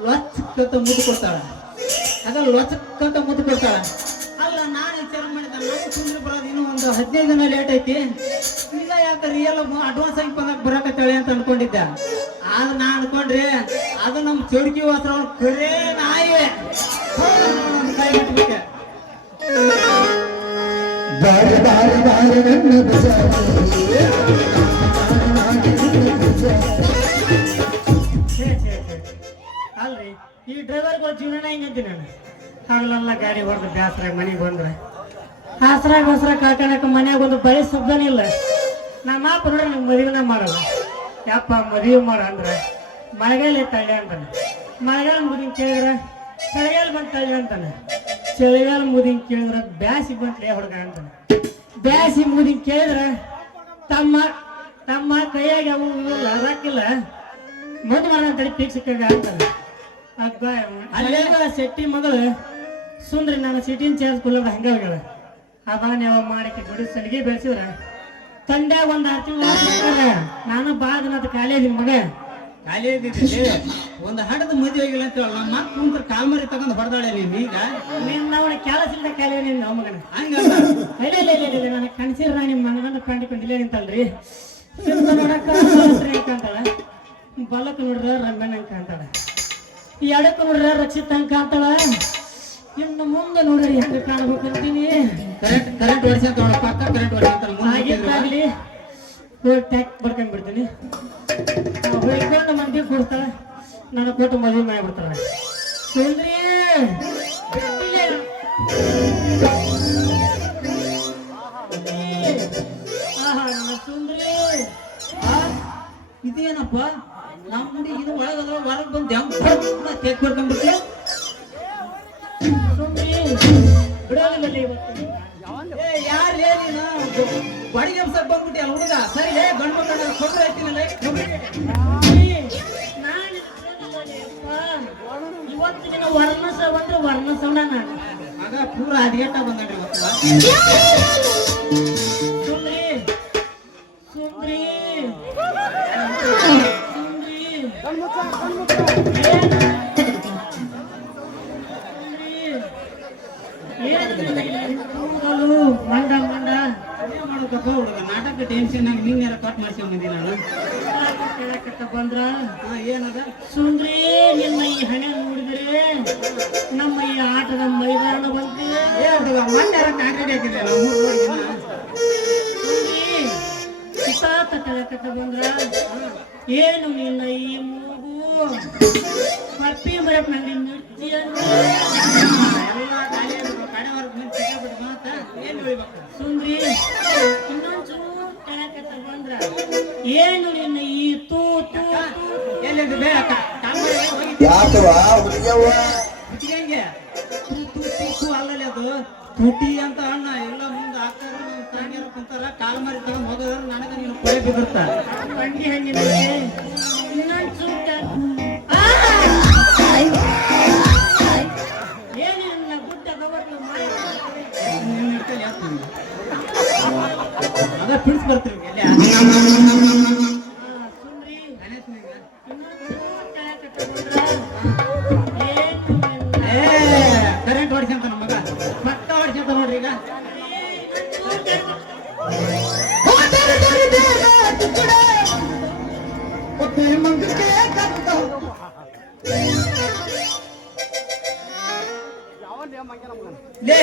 ಲೊಚ್ಚಕ್ಕಂತ ಮುದ್ದು ಕೊಡ್ತಾಳ. ಅದ ಲೊಚ್ಚಕ್ಕಂತ ಮುದ್ದು ಕೊಡ್ತಾಳ. ಅಲ್ಲ ನಾನು ವಿಚಾರ ಮಾಡಿದ ನಾವು ಸುಂದ್ರಿ ಬರೋದು ಇನ್ನೂ ಒಂದು 15 ದಿನ ಲೇಟ್ ಐತಿ, ಈಗ ಯಾಕೆ ರಿಯಲ್ ಅಡ್ವಾನ್ಸ್ ಆಗಿ ಬಂದಾಗ ಬರಾಕತ್ತಾಳೆ ಅಂತ ಅನ್ಕೊಂಡಿದ್ದೆ. ಆದ್ರೆ ನಾ ಅನ್ಕೊಂಡ್ರಿ ಅದು ನಮ್ಮ ಚೌಡ್ಕಿ ವಸ್ತ್ರ ಕರೇ ನಾಯಿ ಕೈ ಬಿಟ್ಬಿಟ್ಟೆ. ಬಾರಿ ಬಾರಿ ಬಾರಿ ನನ್ನ ಭುಜ ಅಲ್ರಿ ಈ ಡ್ರೈವರ್ಗಳ ಜೀವನ ಹಿಂಗಂತಿ ನಾನು ಹಗಲೆಲ್ಲ ಗಾಡಿ ಹೊಡೆದು ಬ್ಯಾಸರಾಗ ಮನೆಗೆ ಬಂದ್ರೆ ಹಾಸರಾಗ ಕಾಕಣಕ್ಕೆ ಮನ್ಯಾಗ ಒಂದು ಬರೀ ಶಬ್ದನೇ ಇಲ್ಲ. ನಮ್ಮ ಅಪ್ಪ ನೋಡ್ರಿ ನಿಮ್ಗೆ ಮದುವೆನ ಮಾಡಲ್ಲ. ಯಪ್ಪ ಮದುವೆ ಮಾಡ ಅಂದ್ರೆ ಮಳೆಗಾಲ ತಳ್ಳಿ ಅಂತಾನೆ, ಮಳೆಗಾಲ ಮುದಿನ ಕೇಳಿದ್ರೆ ಚಳಿಗಾಲ ಬಂದು ತಳ್ಳಿ ಅಂತಾನೆ, ಚಳಿಗಾಲ ಮುದಿನ ಕೇಳಿದ್ರೆ ಬ್ಯಾಸಿಗೆ ಬಂತಲೇ ಹುಡುಗ ಅಂತಾನೆ, ಬ್ಯಾಸಿಗೆ ಮುದಿನ ಕೇಳಿದ್ರೆ ತಮ್ಮ ಕೈಯಾಗ ಅವು ರಕ್ಕಿಲ್ಲ ಮದ್ದು ಮಾಡಂತೇಳಿ ಫಿಕ್ಸ್ ಅಂತಾನೆ. ಅಲ್ಲೇ ಶೆಟ್ಟಿ ಮಗಳು ಸುಂದ್ರಿ ನಾನು ಸಿಟಿನ್ ಚೇರ್ಸ್ ಕುಲ್ಲದ ಹಂಗ ಹೋಗ್ಯಾಳ. ಅದಾನ ಯಾವ ಮಾಡಕ್ಕೆ ದುಡಿ ಸಲಿಗೆ ಬೆಳೆಸಿದ್ರ ತಂಡ್ಯಾಗ ಒಂದು 6 ತಿಂಗಳು ನಾನು ಭಾಳ ದಿನ ಖಾಲಿ ಇದೀನಿ ಮಗ. ಖಾಲಿ ಇದ್ದಿದ್ದಲ್ಲಿ ಒಂದು ಹಡದ ಮದುವೆ ಆಗಿಲ್ಲ ಅಂತ ಹೇಳಲ್ಲ, ಮತ್ತೆ ಕುಂತ್ರ ಕಾಲ್ಮರಿ ತಗೊಂಡು ಹೊಡೆದಾಳೆ ನೀನು. ಈಗ ನೀನು ನಾವು ಕೆಲಸ ಇಲ್ಲದ ಖಾಲಿ ನೀನು ನಾವು ಮಗನ ಹಂಗಲ್ಲ. ಇಲ್ಲ ನನಗೆ ಕನ್ಸಿರ ನಿಮ್ಮ ಮನಗಂಡ ಕಂಡಿಕೊಂಡಿಲ್ಲ ನಿಂತಲ್ರಿ. ನೋಡಕ್ಕ ಅಂತಾಳ, ಬಲಕ್ಕೆ ನೋಡ್ರ ರಂಗಣ್ಣ ಅಂತ ಅಂತಾಳ, ಎಡಕ್ಕೆ ನೋಡ್ರ ರಕ್ಷಿತ ಅಂಕ ಅಂತಾಳ, ಇನ್ನು ಮುಂದೆ ನೋಡ್ರಿ ಹೆಂಗ ಕಾಣಬೇಕು ಅಂತೀನಿ. ಕರೆಂಟ್ ವರ್ಷ ಪಕ್ಕ ಕರೆಂಟ್ ವರ್ಷ ಆಗಿದ್ದಾಗಲಿ ಟ್ಯಾಕ್ ಬರ್ಕೊಂಡ್ ಬಿಡ್ತೀನಿ. ಹೊಯ್ಕೊಂಡು ಮಂದಿ ಕೊಡ್ತಾಳ, ನನ್ನ ಕೊಟ್ಟು ಮದುವೆ ಮಾಡಿಬಿಡ್ತಾಳ. ಸುಂದ್ರಿ ಸುಂದ್ರಿ ಇದೇನಪ್ಪ ನಮ್ಮ ಹುಡುಗಿ ಇದು ಒಳಗದ್ರ ಹೊರಗೆ ಬಂದು ಹೆಂಗ್ ಕೇಕ್ ಬರ್ಕೊಂಡ್ಬಿಡ್ತೀಯ ಸುಂದ್ರಿ ಬಿಡೋದಿಲ್ಲ ಇವತ್ತು. ಯಾರೇ ನೀನು ಬಾಡಿಗೆ ಅಂಸಕ್ ಬಂದ್ಬಿಟ್ಟಿ ಅಲ್ಲ ಹುಡುಗ. ಸರಿ ಗಂಡು ಮಕ್ಕಳ ಕೊಬ್ಬರಿ ಐತಿನಲ್ಲ ಇವತ್ತು ದಿನ ವರ್ಣಸ ಬಂದ್ರೆ ವರ್ಣಸವಣ ನಾನು ಮಗ ಪೂರ ಅದಿಗೆಟ್ಟ ಬಂದ್ರಿ ಇವತ್ತು. ಸುಂದ್ರಿ ಸುಂದ್ರಿ ಮಂಡ ಮಂಡ ಮಾಡಬೇಕಪ್ಪ ಹುಡುಗ. ನಾಟಕ ಟೆನ್ಷನ್ ಆಗಿ ನೀನ್ಯಾರ ಕಟ್ ಮಾಡ್ಸ್ಕೊಂಡ್ ಬಂದಿ ನಾನು ಬಂದ್ರ ಏನದ ಸುಂದ್ರಿ ನಿನ್ನ ಈ ಹಣೆ ನೋಡಿದ್ರೆ ನಮ್ಮ ಈ ಆಟದ ಮೈದಾನ ಬಂತೆ ಹುಡುಗ. ಮಂಡ್ಯಾರ ಕಾಂಕ್ರೀಟ್ ಹಾಕಿದ್ರೆ ಸುತ್ತ ಬಂದ್ರ ಏನು ನಿನ್ನ ಈ ಮೂಗು ಪಪ್ಪಿ ಬರಕ್ ನಂಗೆ ಮಿರ್ಚಿ ಎಲ್ಲ ಖಾಲಿ ಕಡೆವರೆಗೆ ನಿಂತು ಬಿಟ್ಟು ಮಾತ ಏನು ಹೇಳ್ಬೇಕು ಸುಂದ್ರಿ. ಇನ್ನೊಂಚೂರು ಕಳಕತ್ತ ಬಂದ್ರ ಏನು ನಿನ್ನ ಈ ತೂ ತೂ ಎಲ್ಲಿಂದ ಬೇಕ ಹುಟ್ಟಿಗೆ ತೂ ಅಲ್ಲಲ್ಲಿ ಅದು ತುಟಿ ಅಂತ ಅಣ್ಣ ಎಲ್ಲ ಮುಂದೆ ಹಾಕ್ತಾರ. ನಮ್ಮ ತಂಗಿಯರು ಕುಂತಾರ ಕಾಲ್ ಮಾರಿ ತಗೊಂಡ್ ಹೋಗೋದ್ರ ನನಗ ನೀನು ಕೊಳೆ ಬಿದ್ದಿರ್ತ ಹಂಗೆ ಹಂಗೆ ಇನ್ನೊಂದು ಏನಿಲ್ಲ ಗುಡ್ಡ ಗವರ್ನ ಮಾಯ ಅದ ಪಿಡ್ಸ್ ಬರ್ತೀವಿ ಸುಂದ್ರಿ ಕರೆಂಟ್ ಹೊಡ್ಸಂತ ನಮ್ಮ ಮಗ ಪಕ್ಕ ಹೊಡ್ಸಂತ ನೋಡ್ರಿ. ಈಗ ಲೇ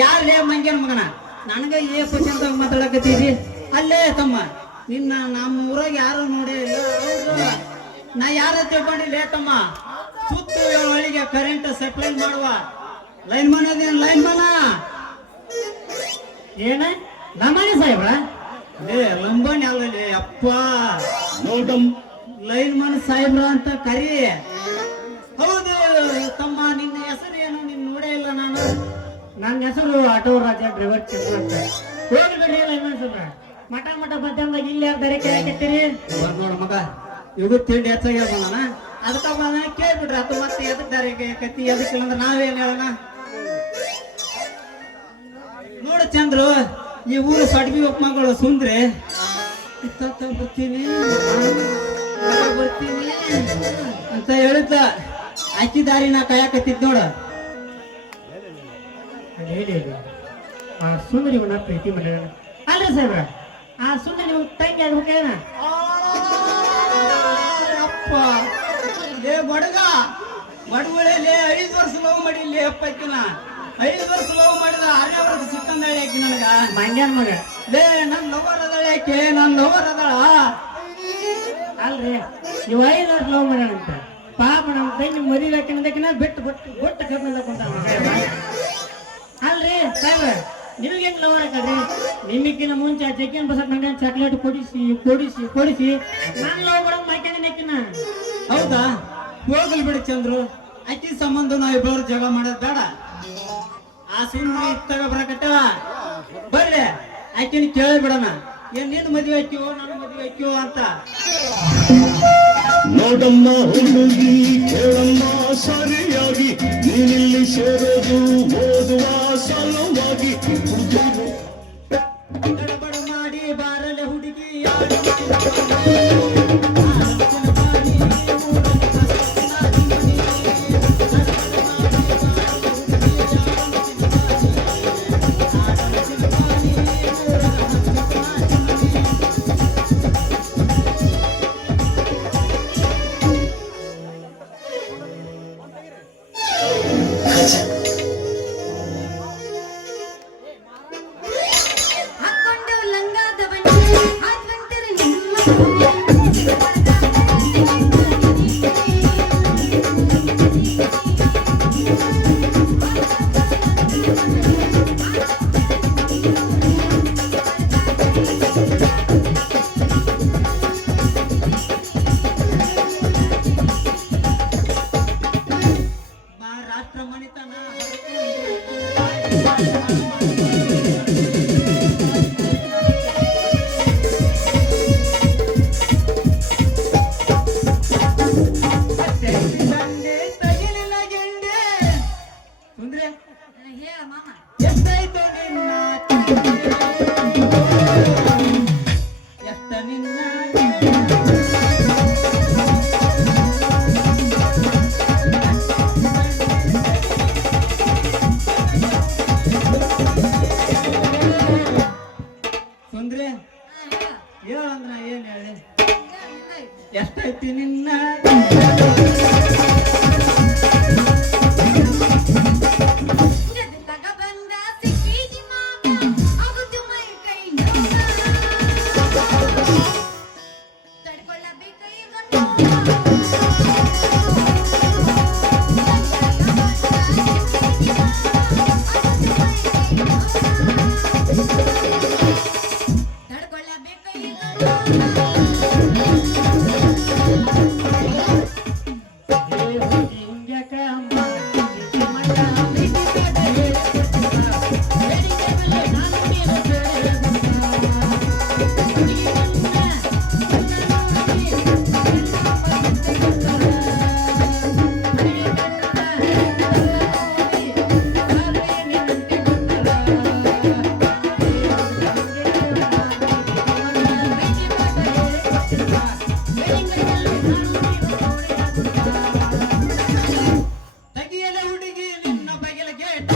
ಯಾರೇ ಮಂಗ್ಯನ ಮಗನ ನನಗ ಏ ಪರ್ಸೆಂಟ್ ಮಾತಾಡಕತ್ತೀರಿ. ಅಲ್ಲೇ ತಮ್ಮ ನಿನ್ನ ನಮ್ಮ ಊರಾಗ ಯಾರು ನೋಡಿ ನಾ ಯಾರ ತಿಳ್ಕೊಂಡಿಲ್ಲ ತಮ್ಮ. ಸುತ್ತು ಹಳ್ಳಿಗೆ ಕರೆಂಟ್ ಸಪ್ಲೈ ಮಾಡುವ ಲೈನ್ ಮನ್ ಅದೇನು ಲೈನ್ ಮನ ಏನ ಲಂಬಾಣಿ ಸಾಹೇಬ್ರ ಲಂಬಾಣಿ ಅಲ್ಲಲ್ಲಿ ಅಪ್ಪ ಲೈನ್ ಮನ್ ಸಾಹೇಬ್ರ ಅಂತ ಕರಿ. ಹೌದು ತಮ್ಮ ನಿನ್ನ ಹೆಸರು ಏನು ನಿನ್ ನೋಡೇ ಇಲ್ಲ ನಾನು. ನನ್ನ ಹೆಸರು ಆಟೋ ರಾಜ ಡ್ರೈವರ್ ಚಿತ್ರ ಅಂತ. ಹೋಗಿ ಬಿಡ್ರಿ ಲೈನ್ ಮನ್ ಸಾಹೇಬ್ರ ಮಠ ಮಧ್ಯಾಹ್ನದಾಗ ಇಲ್ಲಿ ಯಾರು ದಾರಿ ಕೇಳಕತ್ತೀರಿ ನೋಡ ಮಗ. ಇವು ತಿಂಡಿ ಹೆಚ್ಚಾಗ್ಯಾವ ನಾನು ಅದಕ್ಕ ಕೇಳ್ಬಿಡ್ರಿ ಅದು ಮತ್ತೆ ಎದಕ್ ದಾರಿ ಕತ್ತಿ ಅದಕ್ಕಿಲ್ಲ ಅಂದ್ರೆ ನಾವೇನ್ ಹೇಳೋಣ. ಚಂದ್ರು ಈ ಊರು ಸಡ್ಬಿ ಮಗಳು ಸುಂದ್ರೆ ಬರ್ತೀನಿ ಬರ್ತೀನಿ ಅಂತ ಹೇಳಿದ್ದ ಅಕ್ಕಿ ದಾರಿ ನಾ ಕಾಯಕತ್ತಿದ್ ನೋಡ. ಹೇಳಿ ಆ ಸುಂದರಿ ಪ್ರೀತಿ ಮನೆ ಅಲ್ರಿ ಸಾಹೇಬ್ರ, ಆ ಸುಂದರಿ ತಂಗಿ ಆಗ್ಬೇಕೇನ? ಅಪ್ಪ ಲೇ ಬಡಗ ಬಡವಳಲ್ಲಿ 5 ವರ್ಷ ಲವ್ ಮಾಡಿಲ್ಲ ಅಪ್ಪಕ್ಕಿನ 5 ವರ್ಷ ಲವ್ ಮಾಡಿದ 6ನೇ ವರ್ಷ ಸಿಕ್ಕಂದಳೆ ಯಾಕೆ ನನಗ ಮಂಗ್ಯಾನ್ ಮಗ ಲೇ ನನ್ ಲವರ್ ಅದಳ ಯಾಕೆ ನನ್ ಲವರ್ ಅದಳ ಅಲ್ರಿ ಇವ್ 5 ವರ್ಷ ಲವ್ ಮಾಡ್ಯಾನಂತ. ಪಾಪ ನಮ್ಮ ತಂಗಿ ಮದುವೆ ಹಾಕಿನದಕ್ಕಿನ ಬಿಟ್ಟು ಬಿಟ್ಟು ಬಿಟ್ಟು ಕರ್ಕೊಂಡ ಅಲ್ರಿ ಸಾಹೇಬ್ರ, ನಿಮಗೆ ಹೆಂಗ್ ಲವರ್ ಹಾಕಲ್ರಿ? ನಿಮಗಿನ ಮುಂಚೆ ಜಗ್ಗಿನ ಬಸಕ್ ನಂಗೆ ಚಾಕ್ಲೇಟ್ ಕೊಡಿಸಿ ಕೊಡಿಸಿ ಕೊಡಿಸಿ ನಾನು ಲವ್ ಮಾಡೋ ಮಾಯ್ಕೊಂಡಿನ. ಹೌದಾ? ಹೋಗಲ್ ಬಿಡಿ ಚಂದ್ರು, ಅಕ್ಕಿ ಸಂಬಂಧ ನಾವ್ ಇಬ್ಬರು ಜಗಳ ಮಾಡೋದ್ ಬೇಡ. ಆ ಸುಂದ್ರಿ ಇತ್ತಾಗ ಬರಕತ್ತವ ಬರ್ರಿ ಆಕಿನ ಕೇಳಿ ಬಿಡೋಣ. ಏನ್ ನಿನ್ ಮದ್ವೆ ಹಾಕಿವೋ ನನ್ನ ಮದ್ವೆ ಹಾಕಿವೋ ಅಂತ. ನೋಡಮ್ಮ ಹುಡುಗಿ ಕೇಳಮ್ಮ ಸರಿಯಾಗಿ, ನೀನಿಲ್ಲಿ ಸೇರೋದು ಓದುವ ಸಲುವಾಗಿ. ಗಡಬಡ ಮಾಡಿ ಬಾರಲೆ ಹುಡುಗಿ ಹಾಕೊಂಡು ಲಂಗಾದವನು ಹಾಕೊಂಡರೆ ನಿಮ್ಮ ರಾಷ್ಟ್ರ ಮಣಿತನ ತಗಿಲಿಲ್ಲ ಗೆಂಡೆ ಸುಂದ್ರೆ ಹೇಳ ಮಾಮ. ಎಷ್ಟಾಯ್ತು ನಿನ್ನ ಎಷ್ಟ ನಿನ್ನ ಸುಂದ್ರೆ ಹೇಳಂದ್ರ ಏನ್ ಹೇಳಿ ಎಷ್ಟೈತಿ ನಿನ್ನ ತಗಬಂದ ಸಿಕ್ಕಿದಿ ಮಾಮ ಆಗುದು ಮೈ ಕೈ ನೋವ. ತಡ್ಕೊಳ್ಳಬೇಕು ಈಗ ತಡ್ಕೊಳ್ಳಬೇಕು ಈಗ ತಗಿಯಲೆ ಹುಡುಗಿ ನಿನ್ನ ಬಗೆಲ ಗೇಟ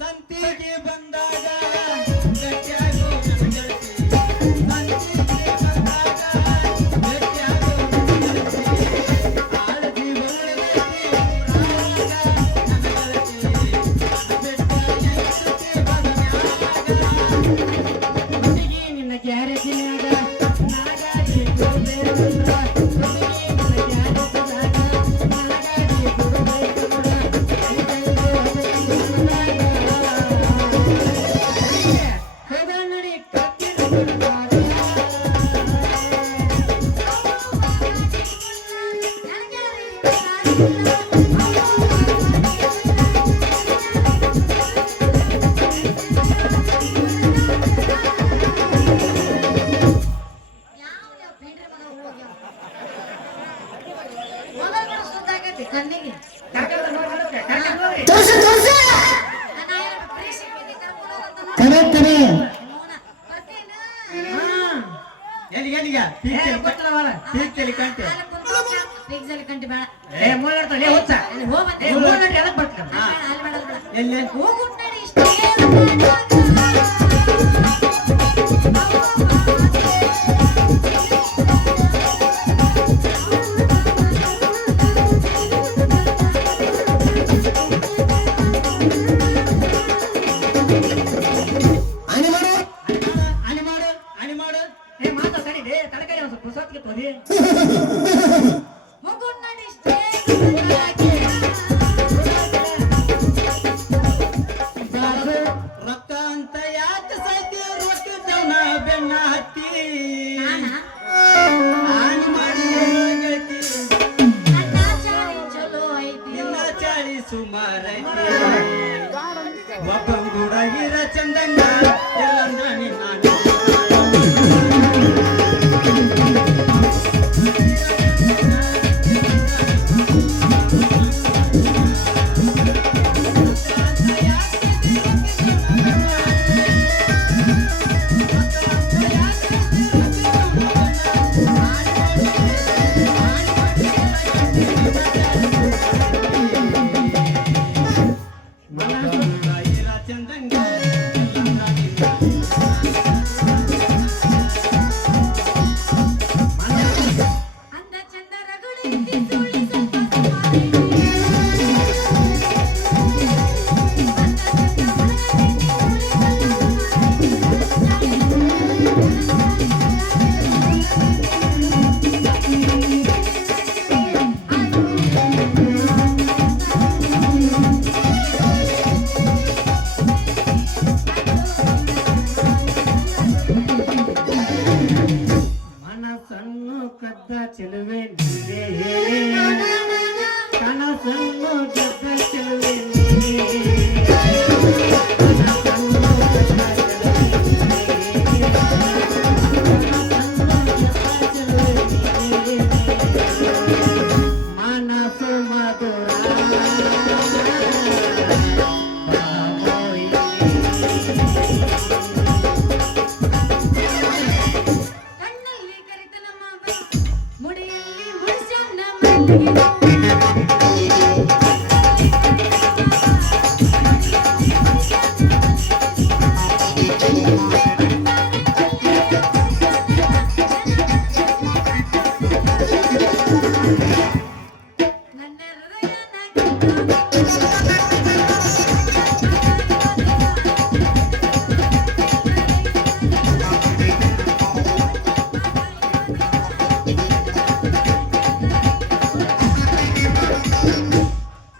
ಸಂತಿಗೆ ಬಂದಾಗ ಗಟ್ಟಿಯಾಗೋ ನನ್ನ ಗೆಳತಿ. ಸಂತಿಗೆ ಬಂದಾಗ ಗಟ್ಟಿಯಾಗೋ ನನ್ನ ಗೆಳತಿ. ಆಳದಿ ಬರಳದಿ ಊರಾಗ ನನ್ನ ಗೆಳತಿ. ಬೆಟ್ಟ ಎತ್ತುತ್ತಿ ಬದನ್ಯಾಗ ಕಣ್ಣಿಗೆ ಎಲ್ಲಿಗೆ ಕಂಟೆ ಕಂಟಿ ಬೇಡ ಎಲ್ಲಿ ಹೋಗುಂಟಾಡಿ ಇಷ್ಟ ರೊಕ್ಕ ಅಂತ ಯಾಕೆ ಸೈತಿ ರೊಕ್ಕದವನ ಬೆನ್ನ ಹತ್ತಿ ಹಾನಿ ಮಾಡಿ ಗೆಳತಿ ಚಲೋ ಐತಿ ನಿನ್ನ ಚಾಳಿ ಸುಮಾರ ಒಬ್ಬಂಗೂಡ ಹೀರ ಚಂದಂಗ ಎಲ್ಲಂದ್ರ ನಿನ್ನ ಅಂದ ಚಂದ ರಗಳೆ ಸುಳಿ ಸ್ವಲ್ಪ ಮನಸ್ಸನ್ನು ಕದ್ದ ಚೆಲುವೆ ನೀವೇ ಕನಸನ್ನು ಕದ್ದ ಚೆಲುವೆ ಮನಸ್ಸು ಮಧುರ ಕಣ್ಣಲ್ಲಿ ಕರಿತನ ಮಗ ಮುಡಿಯಲ್ಲಿ ಮುಡಿಸನ್ನ ಮಲ್ಲಿಗೆ ನನ್ನ ಹೃದಯ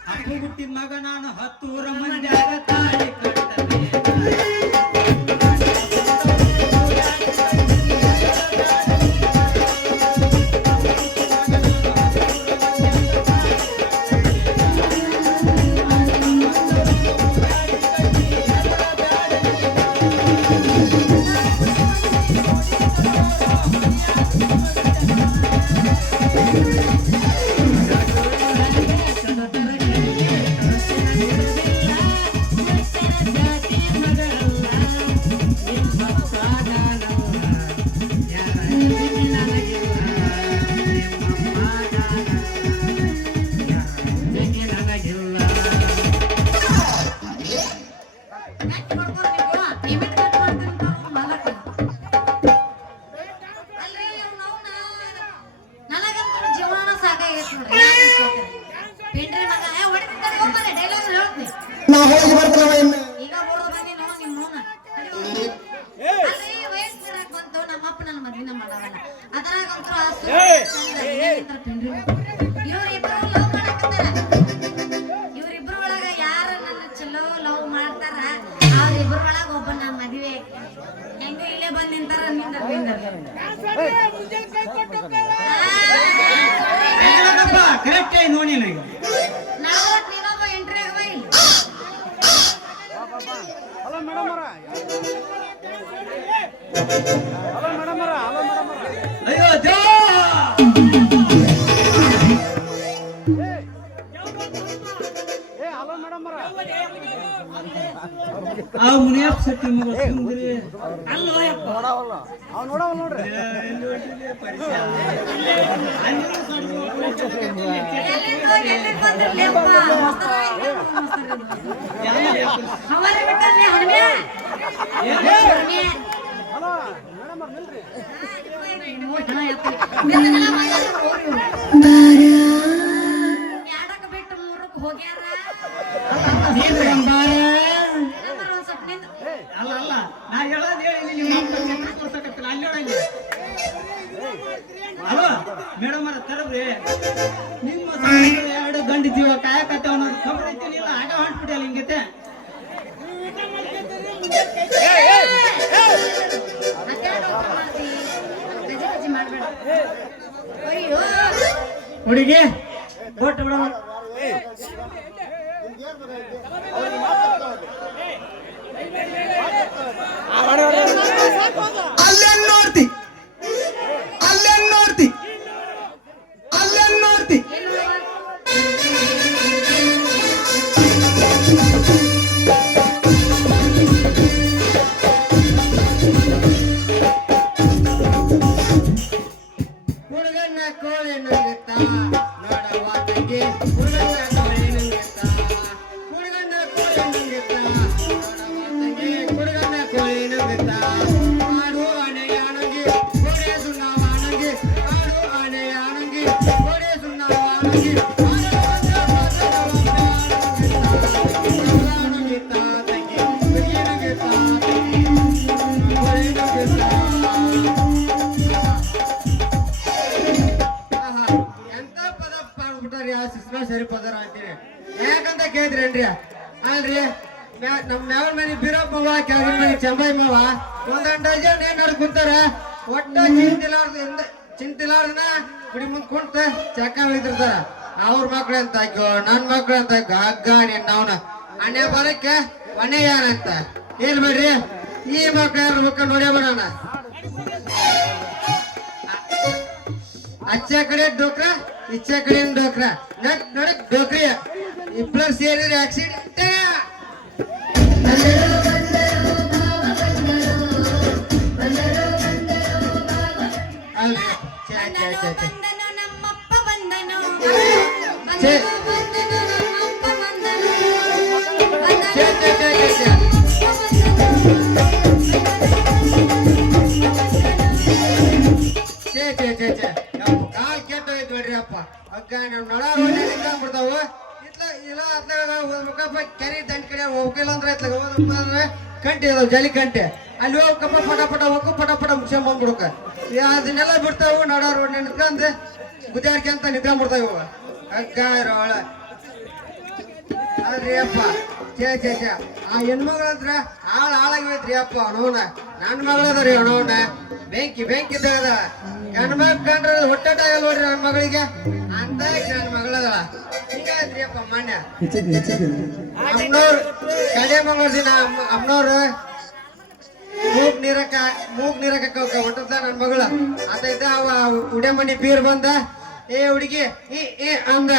ಅಪ್ಪು ಹುಟ್ಟಿದ ಮಗ ನಾನು 10 ಮಂದ್ಯಾಗ ತಾಳಿ ಕಟ್ಟನೆ ನನಗಂತೂ ಜೀವನ ಸಾಕಾಗೈತೆ ನೋಡ್ರಿ ಪಿಂಡ್ರಿ ಮಗ ಹೊಡಿತಿದ್ದಾರೆ ಹೋಗ್ಬಾರೆ ಡೈಲಾಗ್ ಹೇಳ್ತೀನಿ ನಾ ಹೋಗಿ ಬರ್ತಾವ ಈಗ ಬರೋದು ಬನ್ನಿ ನೋ ನಿಮ್ಮ ನೋನ ಅಲ್ರಿ ವಯಸ್ಸಿನಾಗ ಬಂತು ನಮ್ಮಪ್ಪ ನನ್ನ ಮದ್ವಿನ ಮಾಡವಲ್ಲ ಅದರಾಗಂತೂ ಪಿಂಡ್ರಿ ಇವ್ರಿಬ್ರು ಲವ್ ಮಾಡಕತ್ತಾರ ಇವ್ರಿಬ್ರು ಒಳಗ ಯಾರ ನನ್ನ ಚಲೋ ಲವ್ ಮಾಡ್ತಾರ ಅವ್ರಿಬ್ರು ಒಳಗ ಒಬ್ಬ ನಮ್ಮ ಮದ್ವೆ ಹೆಂಗೂ ಇಲ್ಲೇ ಬಂದ್ ನಿಂತಾರ ಕರೆಕ್ಟ್ ಐ ನೋಡಿ ಈಗ ಅಯ್ಯೋ ದೇವ ಆ ಮುನಿಯಪ್ಪ ಸತ್ಯ ಮಗ ಸುಂದರಿ ಅಲ್ಲೋ ಯಪ್ಪ ಬಿಟ್ಟು ಮೂರಕ್ಕೆ ಹೋಗ್ಯಾರ ಅಲ್ಲ ಅಲ್ಲ ನಾ ಹೇಳೋದು ಹೇಳಿ ನಿಮ್ಮ ಅಪ್ಪ ಚಿತ್ರ ತೋರ್ಸಕತ್ತಿಲ್ಲ ಅಲ್ಲಿ ಹೇಳಂಗೆ ಅಲ್ವಾ ಮೇಡಮ್ ಅವ್ರ ತರಬ್ರಿ ನಿಮ್ಮ ಸಂಬಂಧದ ಎರಡು ಗಂಡು ಜೀವ ಕಾಯಕತ್ತೇವ ಅನ್ನೋದು ಖಬರ್ ಐತಿ ಇಲ್ಲ ಆಗ ಹೊಂಟ್ಬಿಟ್ಟಿಲ್ಲ ಹಿಂಗೈತೆ ಹುಡುಗಿ ಕೊಟ್ಟು ಬಿಡೋಣ ಅಲ್ಲೇನ್ ನೋಡ್ತಿ ಅಲ್ಲೇನ್ ನೋಡ್ತಿ ಅಲ್ಲೇನ್ ನೋಡ್ತಿ ಹುಡುಗನ ಕೋಳಿ ನಂಗಿತ್ತ ನೋಡವ್ವ ತಂಗಿ ಹುಡುಗನ ಕೋಳಿ ನಂಗಿತ್ತ ಹುಡುಗನ ಕೋಳಿ ನಂಗಿತ್ತ ನೋಡವ್ವ ತಂಗಿ ಹುಡುಗನ ಕೋಳಿ ನಂಗಿತ್ತ ಆಡು ಆನೆಯ ಆನಂಗಿ ಗೋಡೆ ಸುಣ್ಣವ ಆನಂಗಿ ಆಡು ಆನೆಯ ಆನಂಗಿ ಗೋಡೆ ಸುಣ್ಣವ ಆನಂಗಿ ನಂಗಿತ್ತ ತಂಗಿ ಹುಡುಗಿ ನಂಗಿತ್ತ ತಂಗಿ ಕೋಳಿ ನಂಗಿತ್ತ ಎಂತ ಪದ ಪಾಡ್ಬಿಟ್ಟಾರಿ ಆ ಸಿಸ್ಮ ಸರಿ ಪದರ ಅಂತೀರಿ ಯಾಕಂತ ಕೇಳಿದ್ರೇನ್ರಿ ಅಲ್ರಿ ನಮ್ ಮ್ಯಾವನ ಮನೆ ಬೀರಪ್ಪ ಮಾವ ಕೆಳಗಿನ ಮನೆ ಚಂಬೈ ಮಾವ ಒಂದೊಂದು ಡಜನ್ ಏನ್ ನೋಡಿ ಕುಂತಾರ ಒಟ್ಟ ಚಿಂತಿಲಾರ್ದನ ಗುಡಿ ಮುಂದ್ ಕುಂತ ಚಕ್ಕ ಹೋಯ್ತಿರ್ತಾರ ಅವ್ರ ಮಕ್ಳು ಅಂತ ಹಾಕೋ ನನ್ ಮಕ್ಳು ಅಂತ ಹಾಕೋ ಹಗ್ಗ ನೀನ್ ಅವನ ಅಣ್ಣೆ ಬರಕ್ಕೆ ಮನೆ ಯಾರಂತ ಏನ್ ಬಿಡ್ರಿ ಈ ಮಕ್ಳು ಯಾರ ಮಕ್ಕಳು ನೋಡೇ ಬಿಡೋಣ ಅಚ್ಚ ಕಡೆ ಡೋಕ್ರ ಇಚ್ಚ ಕಡೆ ಡೋಕ್ರ ನಡಕ್ ಡೋಕ್ರಿ ಇಬ್ರು ಸೇರಿದ್ರೆ ಆಕ್ಸಿಡೆಂಟ್ ನಮ್ಮಪ್ಪ ಬಂದನು ಕಾಲ್ ಕೆಟ್ಟೋಯ್ತು ನೋಡ್ರಿ ಅಪ್ಪ ಅಕ್ಕ ನಮ್ ನಡ ರೋಡ್ ಬಿಡ್ತಾವ ಇಲ್ಲ ಮುಖಪ್ಪ ಕೆರೆ ದಂಡ ಕಡೆ ಹೋಗಿಲ್ಲ ಅಂದ್ರೆ ಅಂದ್ರೆ ಕಂಟೆ ಅದಾವ ಜಲಿ ಕಂಟೆ ಅಲ್ಲಿ ಹೋಗಪ್ಪ ಪಟ ಪಟ ಹೋಗು ಪಟ ಪಟ ಮುಗಿಸ್ಕೊಂಡ್ ಬಂದ್ಬಿಡಕ ಅದನ್ನೆಲ್ಲ ಬಿಡ್ತಾವು ನಡ ರೋಡ್ ನಿಂತ್ಕೊಂಡ್ ಗುದ್ದಾಡ್ಕೆ ಅಂತ ನಿಂತ್ಕೊಂಡ್ಬಿಡ್ತಾವ ಇವ ಅಕ್ಕ ಇರೋಳ ಅಲ್ರಿ ಅಪ್ಪ ಚೇ ಆ ಹೆಣ್ಮಗಳ ಹತ್ರ ಹಾಳಾಗಿದ್ರಿ ಅಪ್ಪ ಅವನವನ ನನ್ನ ಮಗಳದರಿ ಅವನವನ ಬೆಂಕಿ ಇದ್ದಾಗ ಗಂಡ ಮಗ ಕಂಡ್ರೆ ಹೊಟ್ಟೆಟಾಗಲ್ಲ ನೋಡ್ರಿ ನನ್ನ ಮಗಳಿಗೆ ಅಂತ ನನ್ನ ಮಗಳದಳ ಹಿಂಗಾಯ್ತ್ರಿ ಅಪ್ಪ ಮಾನ್ಯ ಅಮ್ಮನವ್ರು ಕಡೆ ಮಂಗಳ ದಿನ ಅಮ್ಮನವ್ರು ಮೂಗ್ ನೀರಕ್ಕ ಹೊಟ್ಟದ ನನ್ನ ಮಗಳ ಆತ ಇದ್ದ ಅವ ಉಡೆ ಮನಿ ಬೀರ್ ಬಂದ ಏ ಹುಡುಗಿ ಅಂದ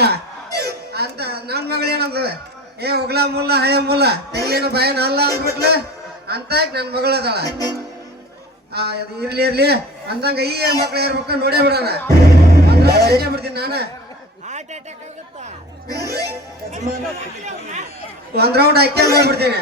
ಅಂತ ನನ್ನ ಮಗಳೇನಂದ ಏ ಹೋಗ್ಲಾ ಮುಲ್ಲ ಹಳೆ ಮುಲ್ಲ ತೆಗಿಲೇನು ಭಯನ ಅಲ್ಲ ಅಂದ್ಬಿಟ್ಲ ಅಂತ ನನ್ನ ಮಗಳದಾಳ ಇರ್ಲಿ ಅಂದಂಗ ಈ ಮಕ್ಳು ಇರ್ಬೇಕು ನೋಡೇ ಬಿಡೋಣ ಬಿಡ್ತೀನಿ ನಾನು ಒಂದ್ ರೌಂಡ್ ಹಾಕಿ ಮಾಡ್ಬಿಡ್ತೀನಿ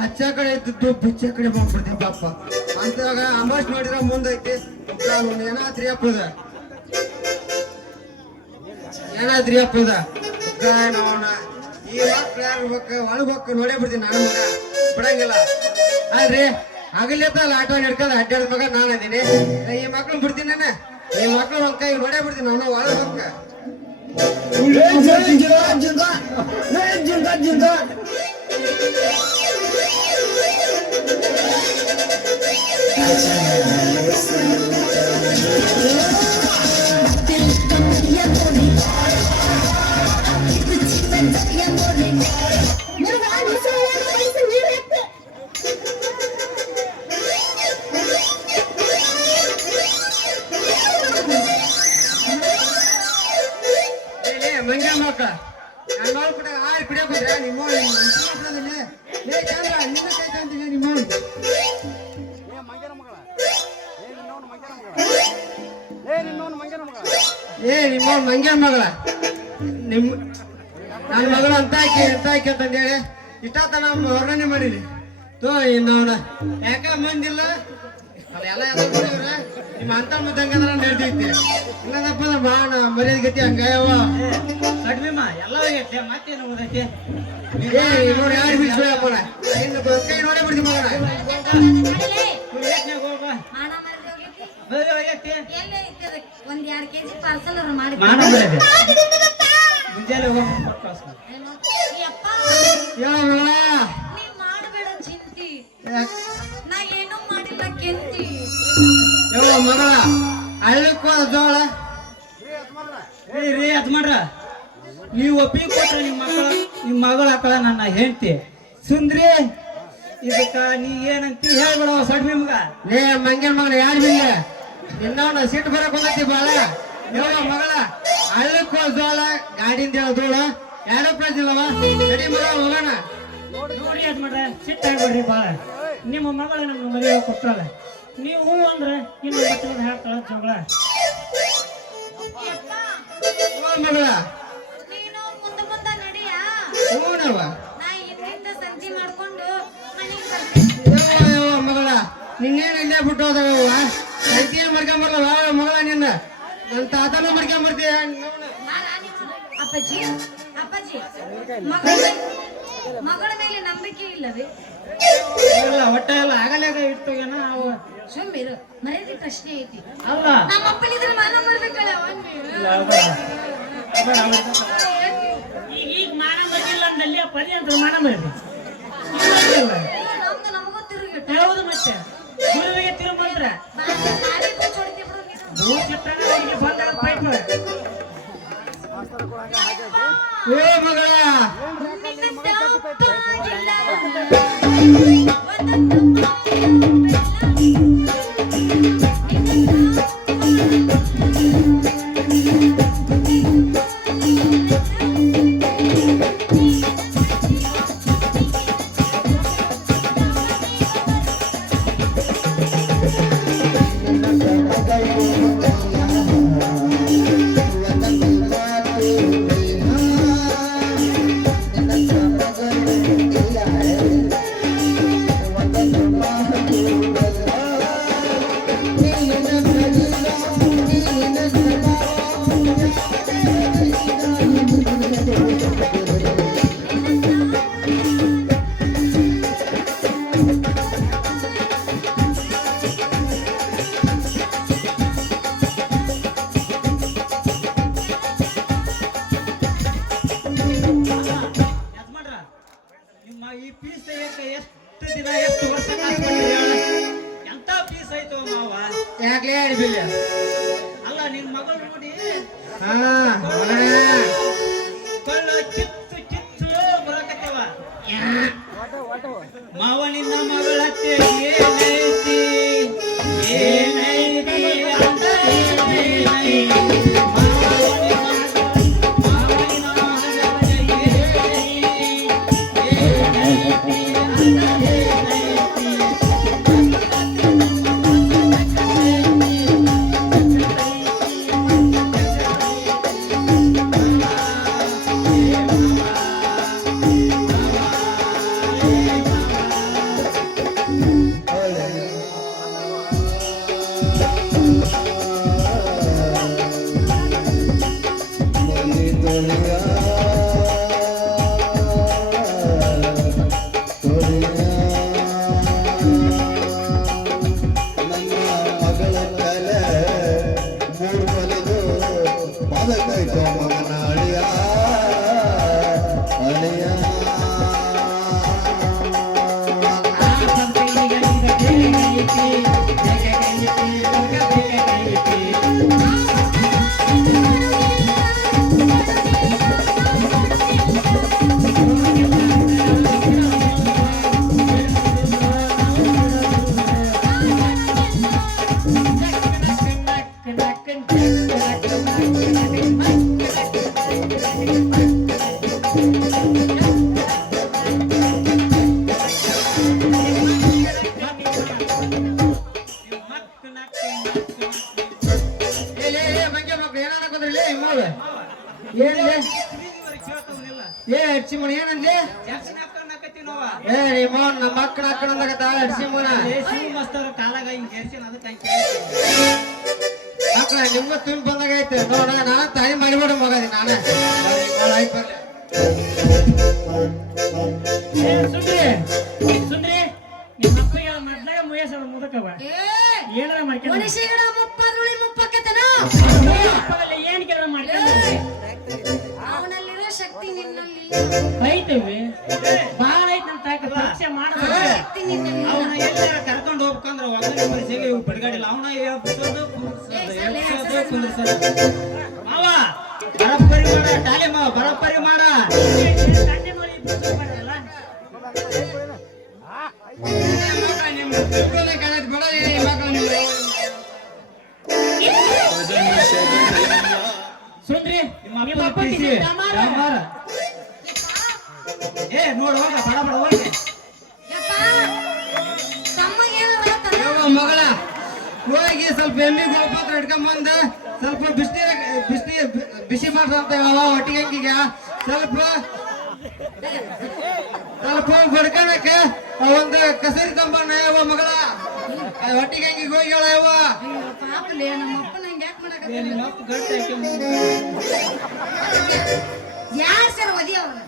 ಹಚ್ಚ ಕಡೆ ಇದ್ದು ಬಿಚ್ಚ ಕಡೆ ಬಂದ್ಬಿಡ್ತೀನಿ ಪಾಪ ಅಂತಾಗ ಅಂಬಾಸ್ ನೋಡಿದ್ರ ಮುಂದೈತಿ ಏನಾದ್ರಿ ಅಪ್ಪದ ನೋಡ ಈ ಮಕ್ಳು ಯಾರು ಒಳಗ್ ನೋಡೇ ಬಿಡ್ತೀನಿ ನಾನು ಮಗ ಬಿಡಂಗಿಲ್ಲ ಅಲ್ರಿ ಹಗಲಿರ್ತಲ್ಲ ಆಟೋ ಹಿಡ್ಕೊಂಡು ಅಡ್ಡಾಡ ಮಗ ನಾನು ಅದೀನಿ ಈ ಮಕ್ಳು ಬಿಡ್ತೀನಿ ನಾನು ಈ ಮಕ್ಳು ಒಂದ್ ಕೈ ನೋಡೇ ಬಿಡ್ತೀನಿ ಅವನು ಒಳಗೆ ಹೋಗ್ಕ ಮಂಗ ಮಕ್ಕಳ ನಾನು ನೋಡ್ಬಿಟ್ಟ ಆರು ಕುಡಿಯೋಕಿದ್ರೆ ನಿಮ್ಮ ನಿನ್ನ ಕೈ ಕಾಣ್ತೀನಿ ನಿಮ್ಮ ನಿಮ್ಮ ಮಂಗ್ಯ ಮಗಳ ನಿಮ್ಮ ನನ್ನ ಮಗಳು ಅಂತ ಹಾಕಿ ಅಂತಂದೇಳಿ ಇಷ್ಟ ನಮ್ಮ ವರ್ಣನೆ ಮಾಡೀನಿ ತೋ ಇನ್ನವನ ಯಾಕ ಮಂದಿಲ್ಲ ಅವೆಲ್ಲ ನೋಡಿದ್ರ ನಿಮ್ಮ ಅಂತ ಮುದ್ದಂಗಂದ್ರ ನಡೆದೈತಿ ಇಲ್ಲದಪ್ಪ ಬಾಣ ಮರ್ಯಾದ ಗತಿ ಹಂಗವ ಕಡಿಮೆ ಎಲ್ಲ ಹೋಗೈತೆ ಮತ್ತೇನು ಓದೈತೆ ನೋಡಿ ಯಾರು ಬಿಡಿಸ್ಬೇಕಪ್ಪ ಇನ್ನು ಕೈ ನೋಡೇ ಬಿಡ್ತೀನಿ ಮಗನ ಒಂದ್ 2 ಕೆಜಿ ಪಾರ್ಸಲ್ ಮಾಡಿ ಮುಂಜಾನೆ ನೀ ಮಾಡಬೇಡ ಚಿಂತಿ ನಾ ಏನೂ ಮಾಡಿಲ್ಲ ಕೆಂತಿ ಯವ್ವ ಮಗಳ ಹಳ್ಳಕ್ಕೂ ಜೋಳ ರೀ ಅದ್ ಮಾಡ್ರ ನೀವು ಒಪ್ಪಿಗೆ ಕೊಟ್ರೆ ನಿಮ್ಮ ಮಗಳ ಹಾಕಳ ನನ್ನ ಹೆಂಡತಿ ಸುಂದ್ರಿ ಇದಕ್ಕ ನೀ ಏನಂತ ಹೇಳ್ಬೇಡ ಸಡ್ಮಿ ಮಗ ಲೇ ಮಂಗನ ಮಗನ ಯಾರು ಬಿಲ್ಲ ನಿನ್ನವನ ಸಿಟ್ಟು ಬರಕ್ ಹೋಗತ್ತಿ ಬಾಳ ಯವ್ವ ಮಗಳ ಹಳ್ಳಕ್ಕೂ ಜೋಳ ಗಾಡಿಯಿಂದ ಜೋಳ ಎರಡು ಪ್ರೈಸ್ ಇಲ್ಲವ ನಡಿ ಮಗ ಹೋಗೋಣ ನೋಡಿ ಅದ್ ಮಾಡ್ರ ಸಿಟ್ಟು ಆಗ್ಬೇಡ್ರಿ ಬಾಳ ನಿಮ್ಮ ಮಗಳ ನಮ್ಗೆ ಮದುವೆ ಕೊಟ್ರಲ್ಲ ನೀವು ಹೂ ಅಂದ್ರೆ ಇನ್ನು ಬಟ್ಟೆ ಹಾಕ್ತಾಳ ಜಗಳ ಮಗಳ ನೀನು ಮುಂದೆ ನಡಿಯಾ ಹೂನವ ನಾ ಇಲ್ಲಿಂದ ಸಂಜೆ ಮಾಡ್ಕೊಂಡು ಮನೆಗೆ ಯವ್ವ ಮಗಳ ನಿನ್ನೇನು ಇಲ್ಲೇ ಬಿಟ್ಟು ಹೋದವ ಸಂತೀನ ಮರ್ಕೊಂಬರ್ಲ ಮಗಳ ನಿನ್ನ ನನ್ನ ತಾತನ ಮರ್ಕೊಂಬರ್ತೀಯ ಅಪ್ಪಾಜಿ ಮಗಳ ಮೇಲೆ ನಂಬಿಕೆ ಇಲ್ಲವೇ ಇಲ್ಲ ಹೊಟ್ಟೆ ಎಲ್ಲ ಆಗಲ್ಯಾಗ ಇಟ್ಟು ಏನ ಅವ ಸುಮ್ಮಿರು ಮರ್ಯಾದೆ ಪ್ರಶ್ನೆ ಐತಿ ಅಲ್ಲ ನಮ್ಮ ಅಪ್ಪನಿದ್ರೆ ಮಾನ ಬರ್ಬೇಕಲ್ಲ ಈಗ ಮಾನ ಬರ್ತಿಲ್ಲ ಅಂದಲ್ಲಿ ಪರಿ ಅಂತ ಮಾನ ಬರ್ಬೇಕು ನಮ್ದು ನಮಗೂ ತಿರುಗಿ ಹೌದು ಮತ್ತೆ ಗುರುವಿಗೆ ತಿರುಗಿ ಬಂದ್ರೆ ಬಂದ ಪೈಪ್ ಓ ಮಗಳ ಈ ಪೀಸ್ ಎಷ್ಟು ದಿನ ಎಷ್ಟು ವರ್ಷ ಎಂತ ಪೀಸ್ ಆಯ್ತು ಮಾವ ಯಾಕೆ ಆಡ್ಬಿಲ್ಲ ಅಲ್ಲ ನಿನ್ ಮಗಳು ನೋಡಿ ಹಾ ಕಳ್ಳ ಕಿತ್ತು ಕಿತ್ತು ಬರಕತ್ತೇವ ಮಾವ ನಿನ್ನ ಮಗಳ ಹತ್ತೆ ಏನೈತಿ ಏನೈತಿ ಅಂತ ಏನೈತಿ ಮಂಗೆ ಮಕ್ಳು ಏನಾಗದ್ರಲ್ಲಿ ಇಮ್ಮೋಳು ಏನಿದೆ ಏ ಹಡ್ಸಿಮುನ ಏನಂದ್ಲಿ ಏ ನಿಮ್ಮ ನಮ್ಮ ಮಕ್ಕಳ ಹಾಕೊಂಡಾಗತ್ತ ಹಡ್ಸಿಮುನ ಮಕ್ಕಳ ನಿಮ್ಮ ತುಂಬ ಬಂದಾಗೈತೆ ನೋಡ ನಾನು ತಾಯಿ ಮಾಡಿಬಿಡು ಮಗದಿ ನಾನೇ ಆಯ್ತು ಬರ್ಲಿ ಸುಂದ್ರಿ ಸುಂದ್ರಿ ನಿಮ್ಮ ಮಕ್ಕಳಿಗೆ ಮೊದ್ಲಾಗ ಮುಯಸ ಮುದಕವ ಏನಾರ ಮಾಡ್ಕೊಂಡು ಮನುಷ್ಯಗಳ ಮುಪ್ಪದ್ರುಳಿ ಮುಪ್ಪಕ್ಕೆತನ ಏನ್ ಕೆಲಸ ಮಾಡ್ಕೊಂಡು ಅವನಲ್ಲಿರೋ ಶಕ್ತಿ ನಿನ್ನಲ್ಲಿ ಐತವಿ ಬಾಳ ಐತ್ ನಮ್ಮ ತಾಕ ಪರೀಕ್ಷೆ ಮಾಡೋದು ಶಕ್ತಿ ನಿನ್ನಲ್ಲಿ ಅವನ ಎಲ್ಲಾರ ಕರ್ಕೊಂಡು ಹೋಗ್ಬೇಕಂದ್ರ ಒಗ್ಗರಣೆ ಮನುಷ್ಯಗೆ ಇವು ಬಡಗಾಡಿಲ್ಲ ಅವನ ಎಬ್ಸೋದು ಕುಂದ್ರಸೋದು ಮಾವ ಬರಪ್ಪರಿ ಮಾಡ ಟಾಲೆ ಮಾವ ಬರಪ್ಪರಿ ಮಾಡ ಸುಂದ್ರಿ ನಿಮ್ಮ ಅಪ್ಪ ಏ ನೋಡು ಹೋಗ ಬಡ ಬಡ ಹೋಗಿ ಮಗಳ ಹೋಗಿ ಸ್ವಲ್ಪ ಎಮ್ಮಿ ಗೋಪಾತ್ರ ಹಿಡ್ಕೊಂಬಂದ ಸ್ವಲ್ಪ ಬಿಸಿ ಮಾಡ್ಸಂತ ಒಟ್ಟಿಗೆ ಸ್ವಲ್ಪ ಬಡ್ಕಣಕ್ಕೆ ಒಂದು ಕಸೂರಿ ತಂಬಣ್ಣ ಯಾವ ಮಗಳ ಒಟ್ಟಿಗೆ ಹಂಗಿಗೆ ಹೋಗಿ ಹೇಳ ಯಾವ ಪಾಪಲೇ ನಮ್ಮ ಅಪ್ಪ ನಂಗೆ ಯಾಕೆ ಮಾಡಕತ್ತಿಲ್ಲ ನಿಮ್ಮ ಅಪ್ಪ ಗಟ್ಟಿ ಯಾರು ಸರ್ ಒದಿ ಅವನ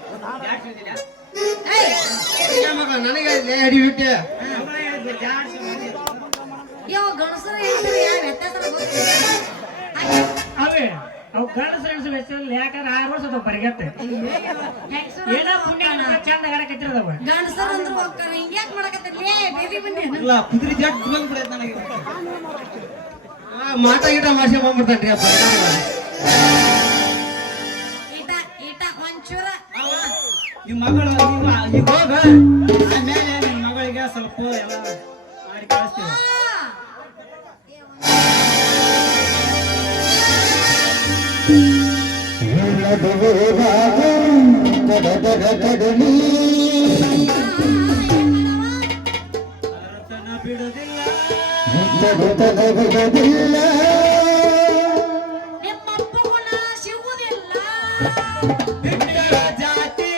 ಮಗ ನನಗೆ ಅಡಿ ಬಿಟ್ಟೆ ಯಾವ ಗಣಸರು ಹೆಂಗಸರು ಯಾವ ವ್ಯತ್ಯಾಸ ಗೊತ್ತಿಲ್ಲ ಅವೇ ಅವು ಗಂಡಸ ಹೆಂಗಸ ವ್ಯತ್ಯಾಸ ಯಾಕಂದ್ರೆ 6 ವರ್ಷ ಅದಾವ ಪರಿಗತ್ತೆ ಏನೋ ಪುಣ್ಯ ಚಂದ ಆಡಕತ್ತಿರದವ ಗಂಡಸರು ಅಂದ್ರು ಹೋಗ್ತಾರ ಹಿಂಗ್ಯಾಕ್ ಮಾಡಕತ್ತಿರ್ಲೇ ಬೇಬಿ ಬಂದೆ ಇಲ್ಲ ಕುದುರೆ ಜಟ್ ಬಂದ್ಬಿಡೈತೆ ನನಗೆ ಮಾಟ ಗಿಟ ಮಾಡ್ಸಿ ಬಂದ್ಬಿಡ್ತಾನ್ರಿ ಅಪ್ಪ ಈಟ ಒಂಚೂರ ನಿಮ್ಮ ಮಗಳು ಈಗ ಹೋಗ ಆಮೇಲೆ ನಿಮ್ಮ ಮಗಳಿಗೆ ಸ್ವಲ್ಪ ಎಲ್ಲ ಮಾಡಿ ಕಳಿಸ್ತೀವಿ ಬಿಡುದಿಲ್ಲ ನಿಮ್ಮಪ್ಪ ಗುಣ ಸಿಗುವುದಿಲ್ಲ ಬಿಟ್ಟರ ಜಾತಿ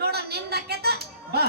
ನೋಡ ನಿಂದಕ್ಕೆತ ಬಾ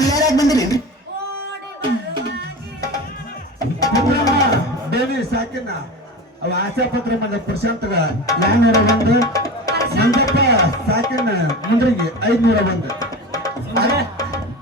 ಯಾರ್ಯಾಕ್ ಬಂದಿರೇನ್ರಿ ದೇವಿ ಸಾಕಿನ ಅವ ಆಶಾ ಪತ್ರ ಬಂದ ಪ್ರಶಾಂತಗ 201 ಸಂಗಪ್ಪ ಸಾಕಿನ ಮುಂದ್ರಿಗೆ 501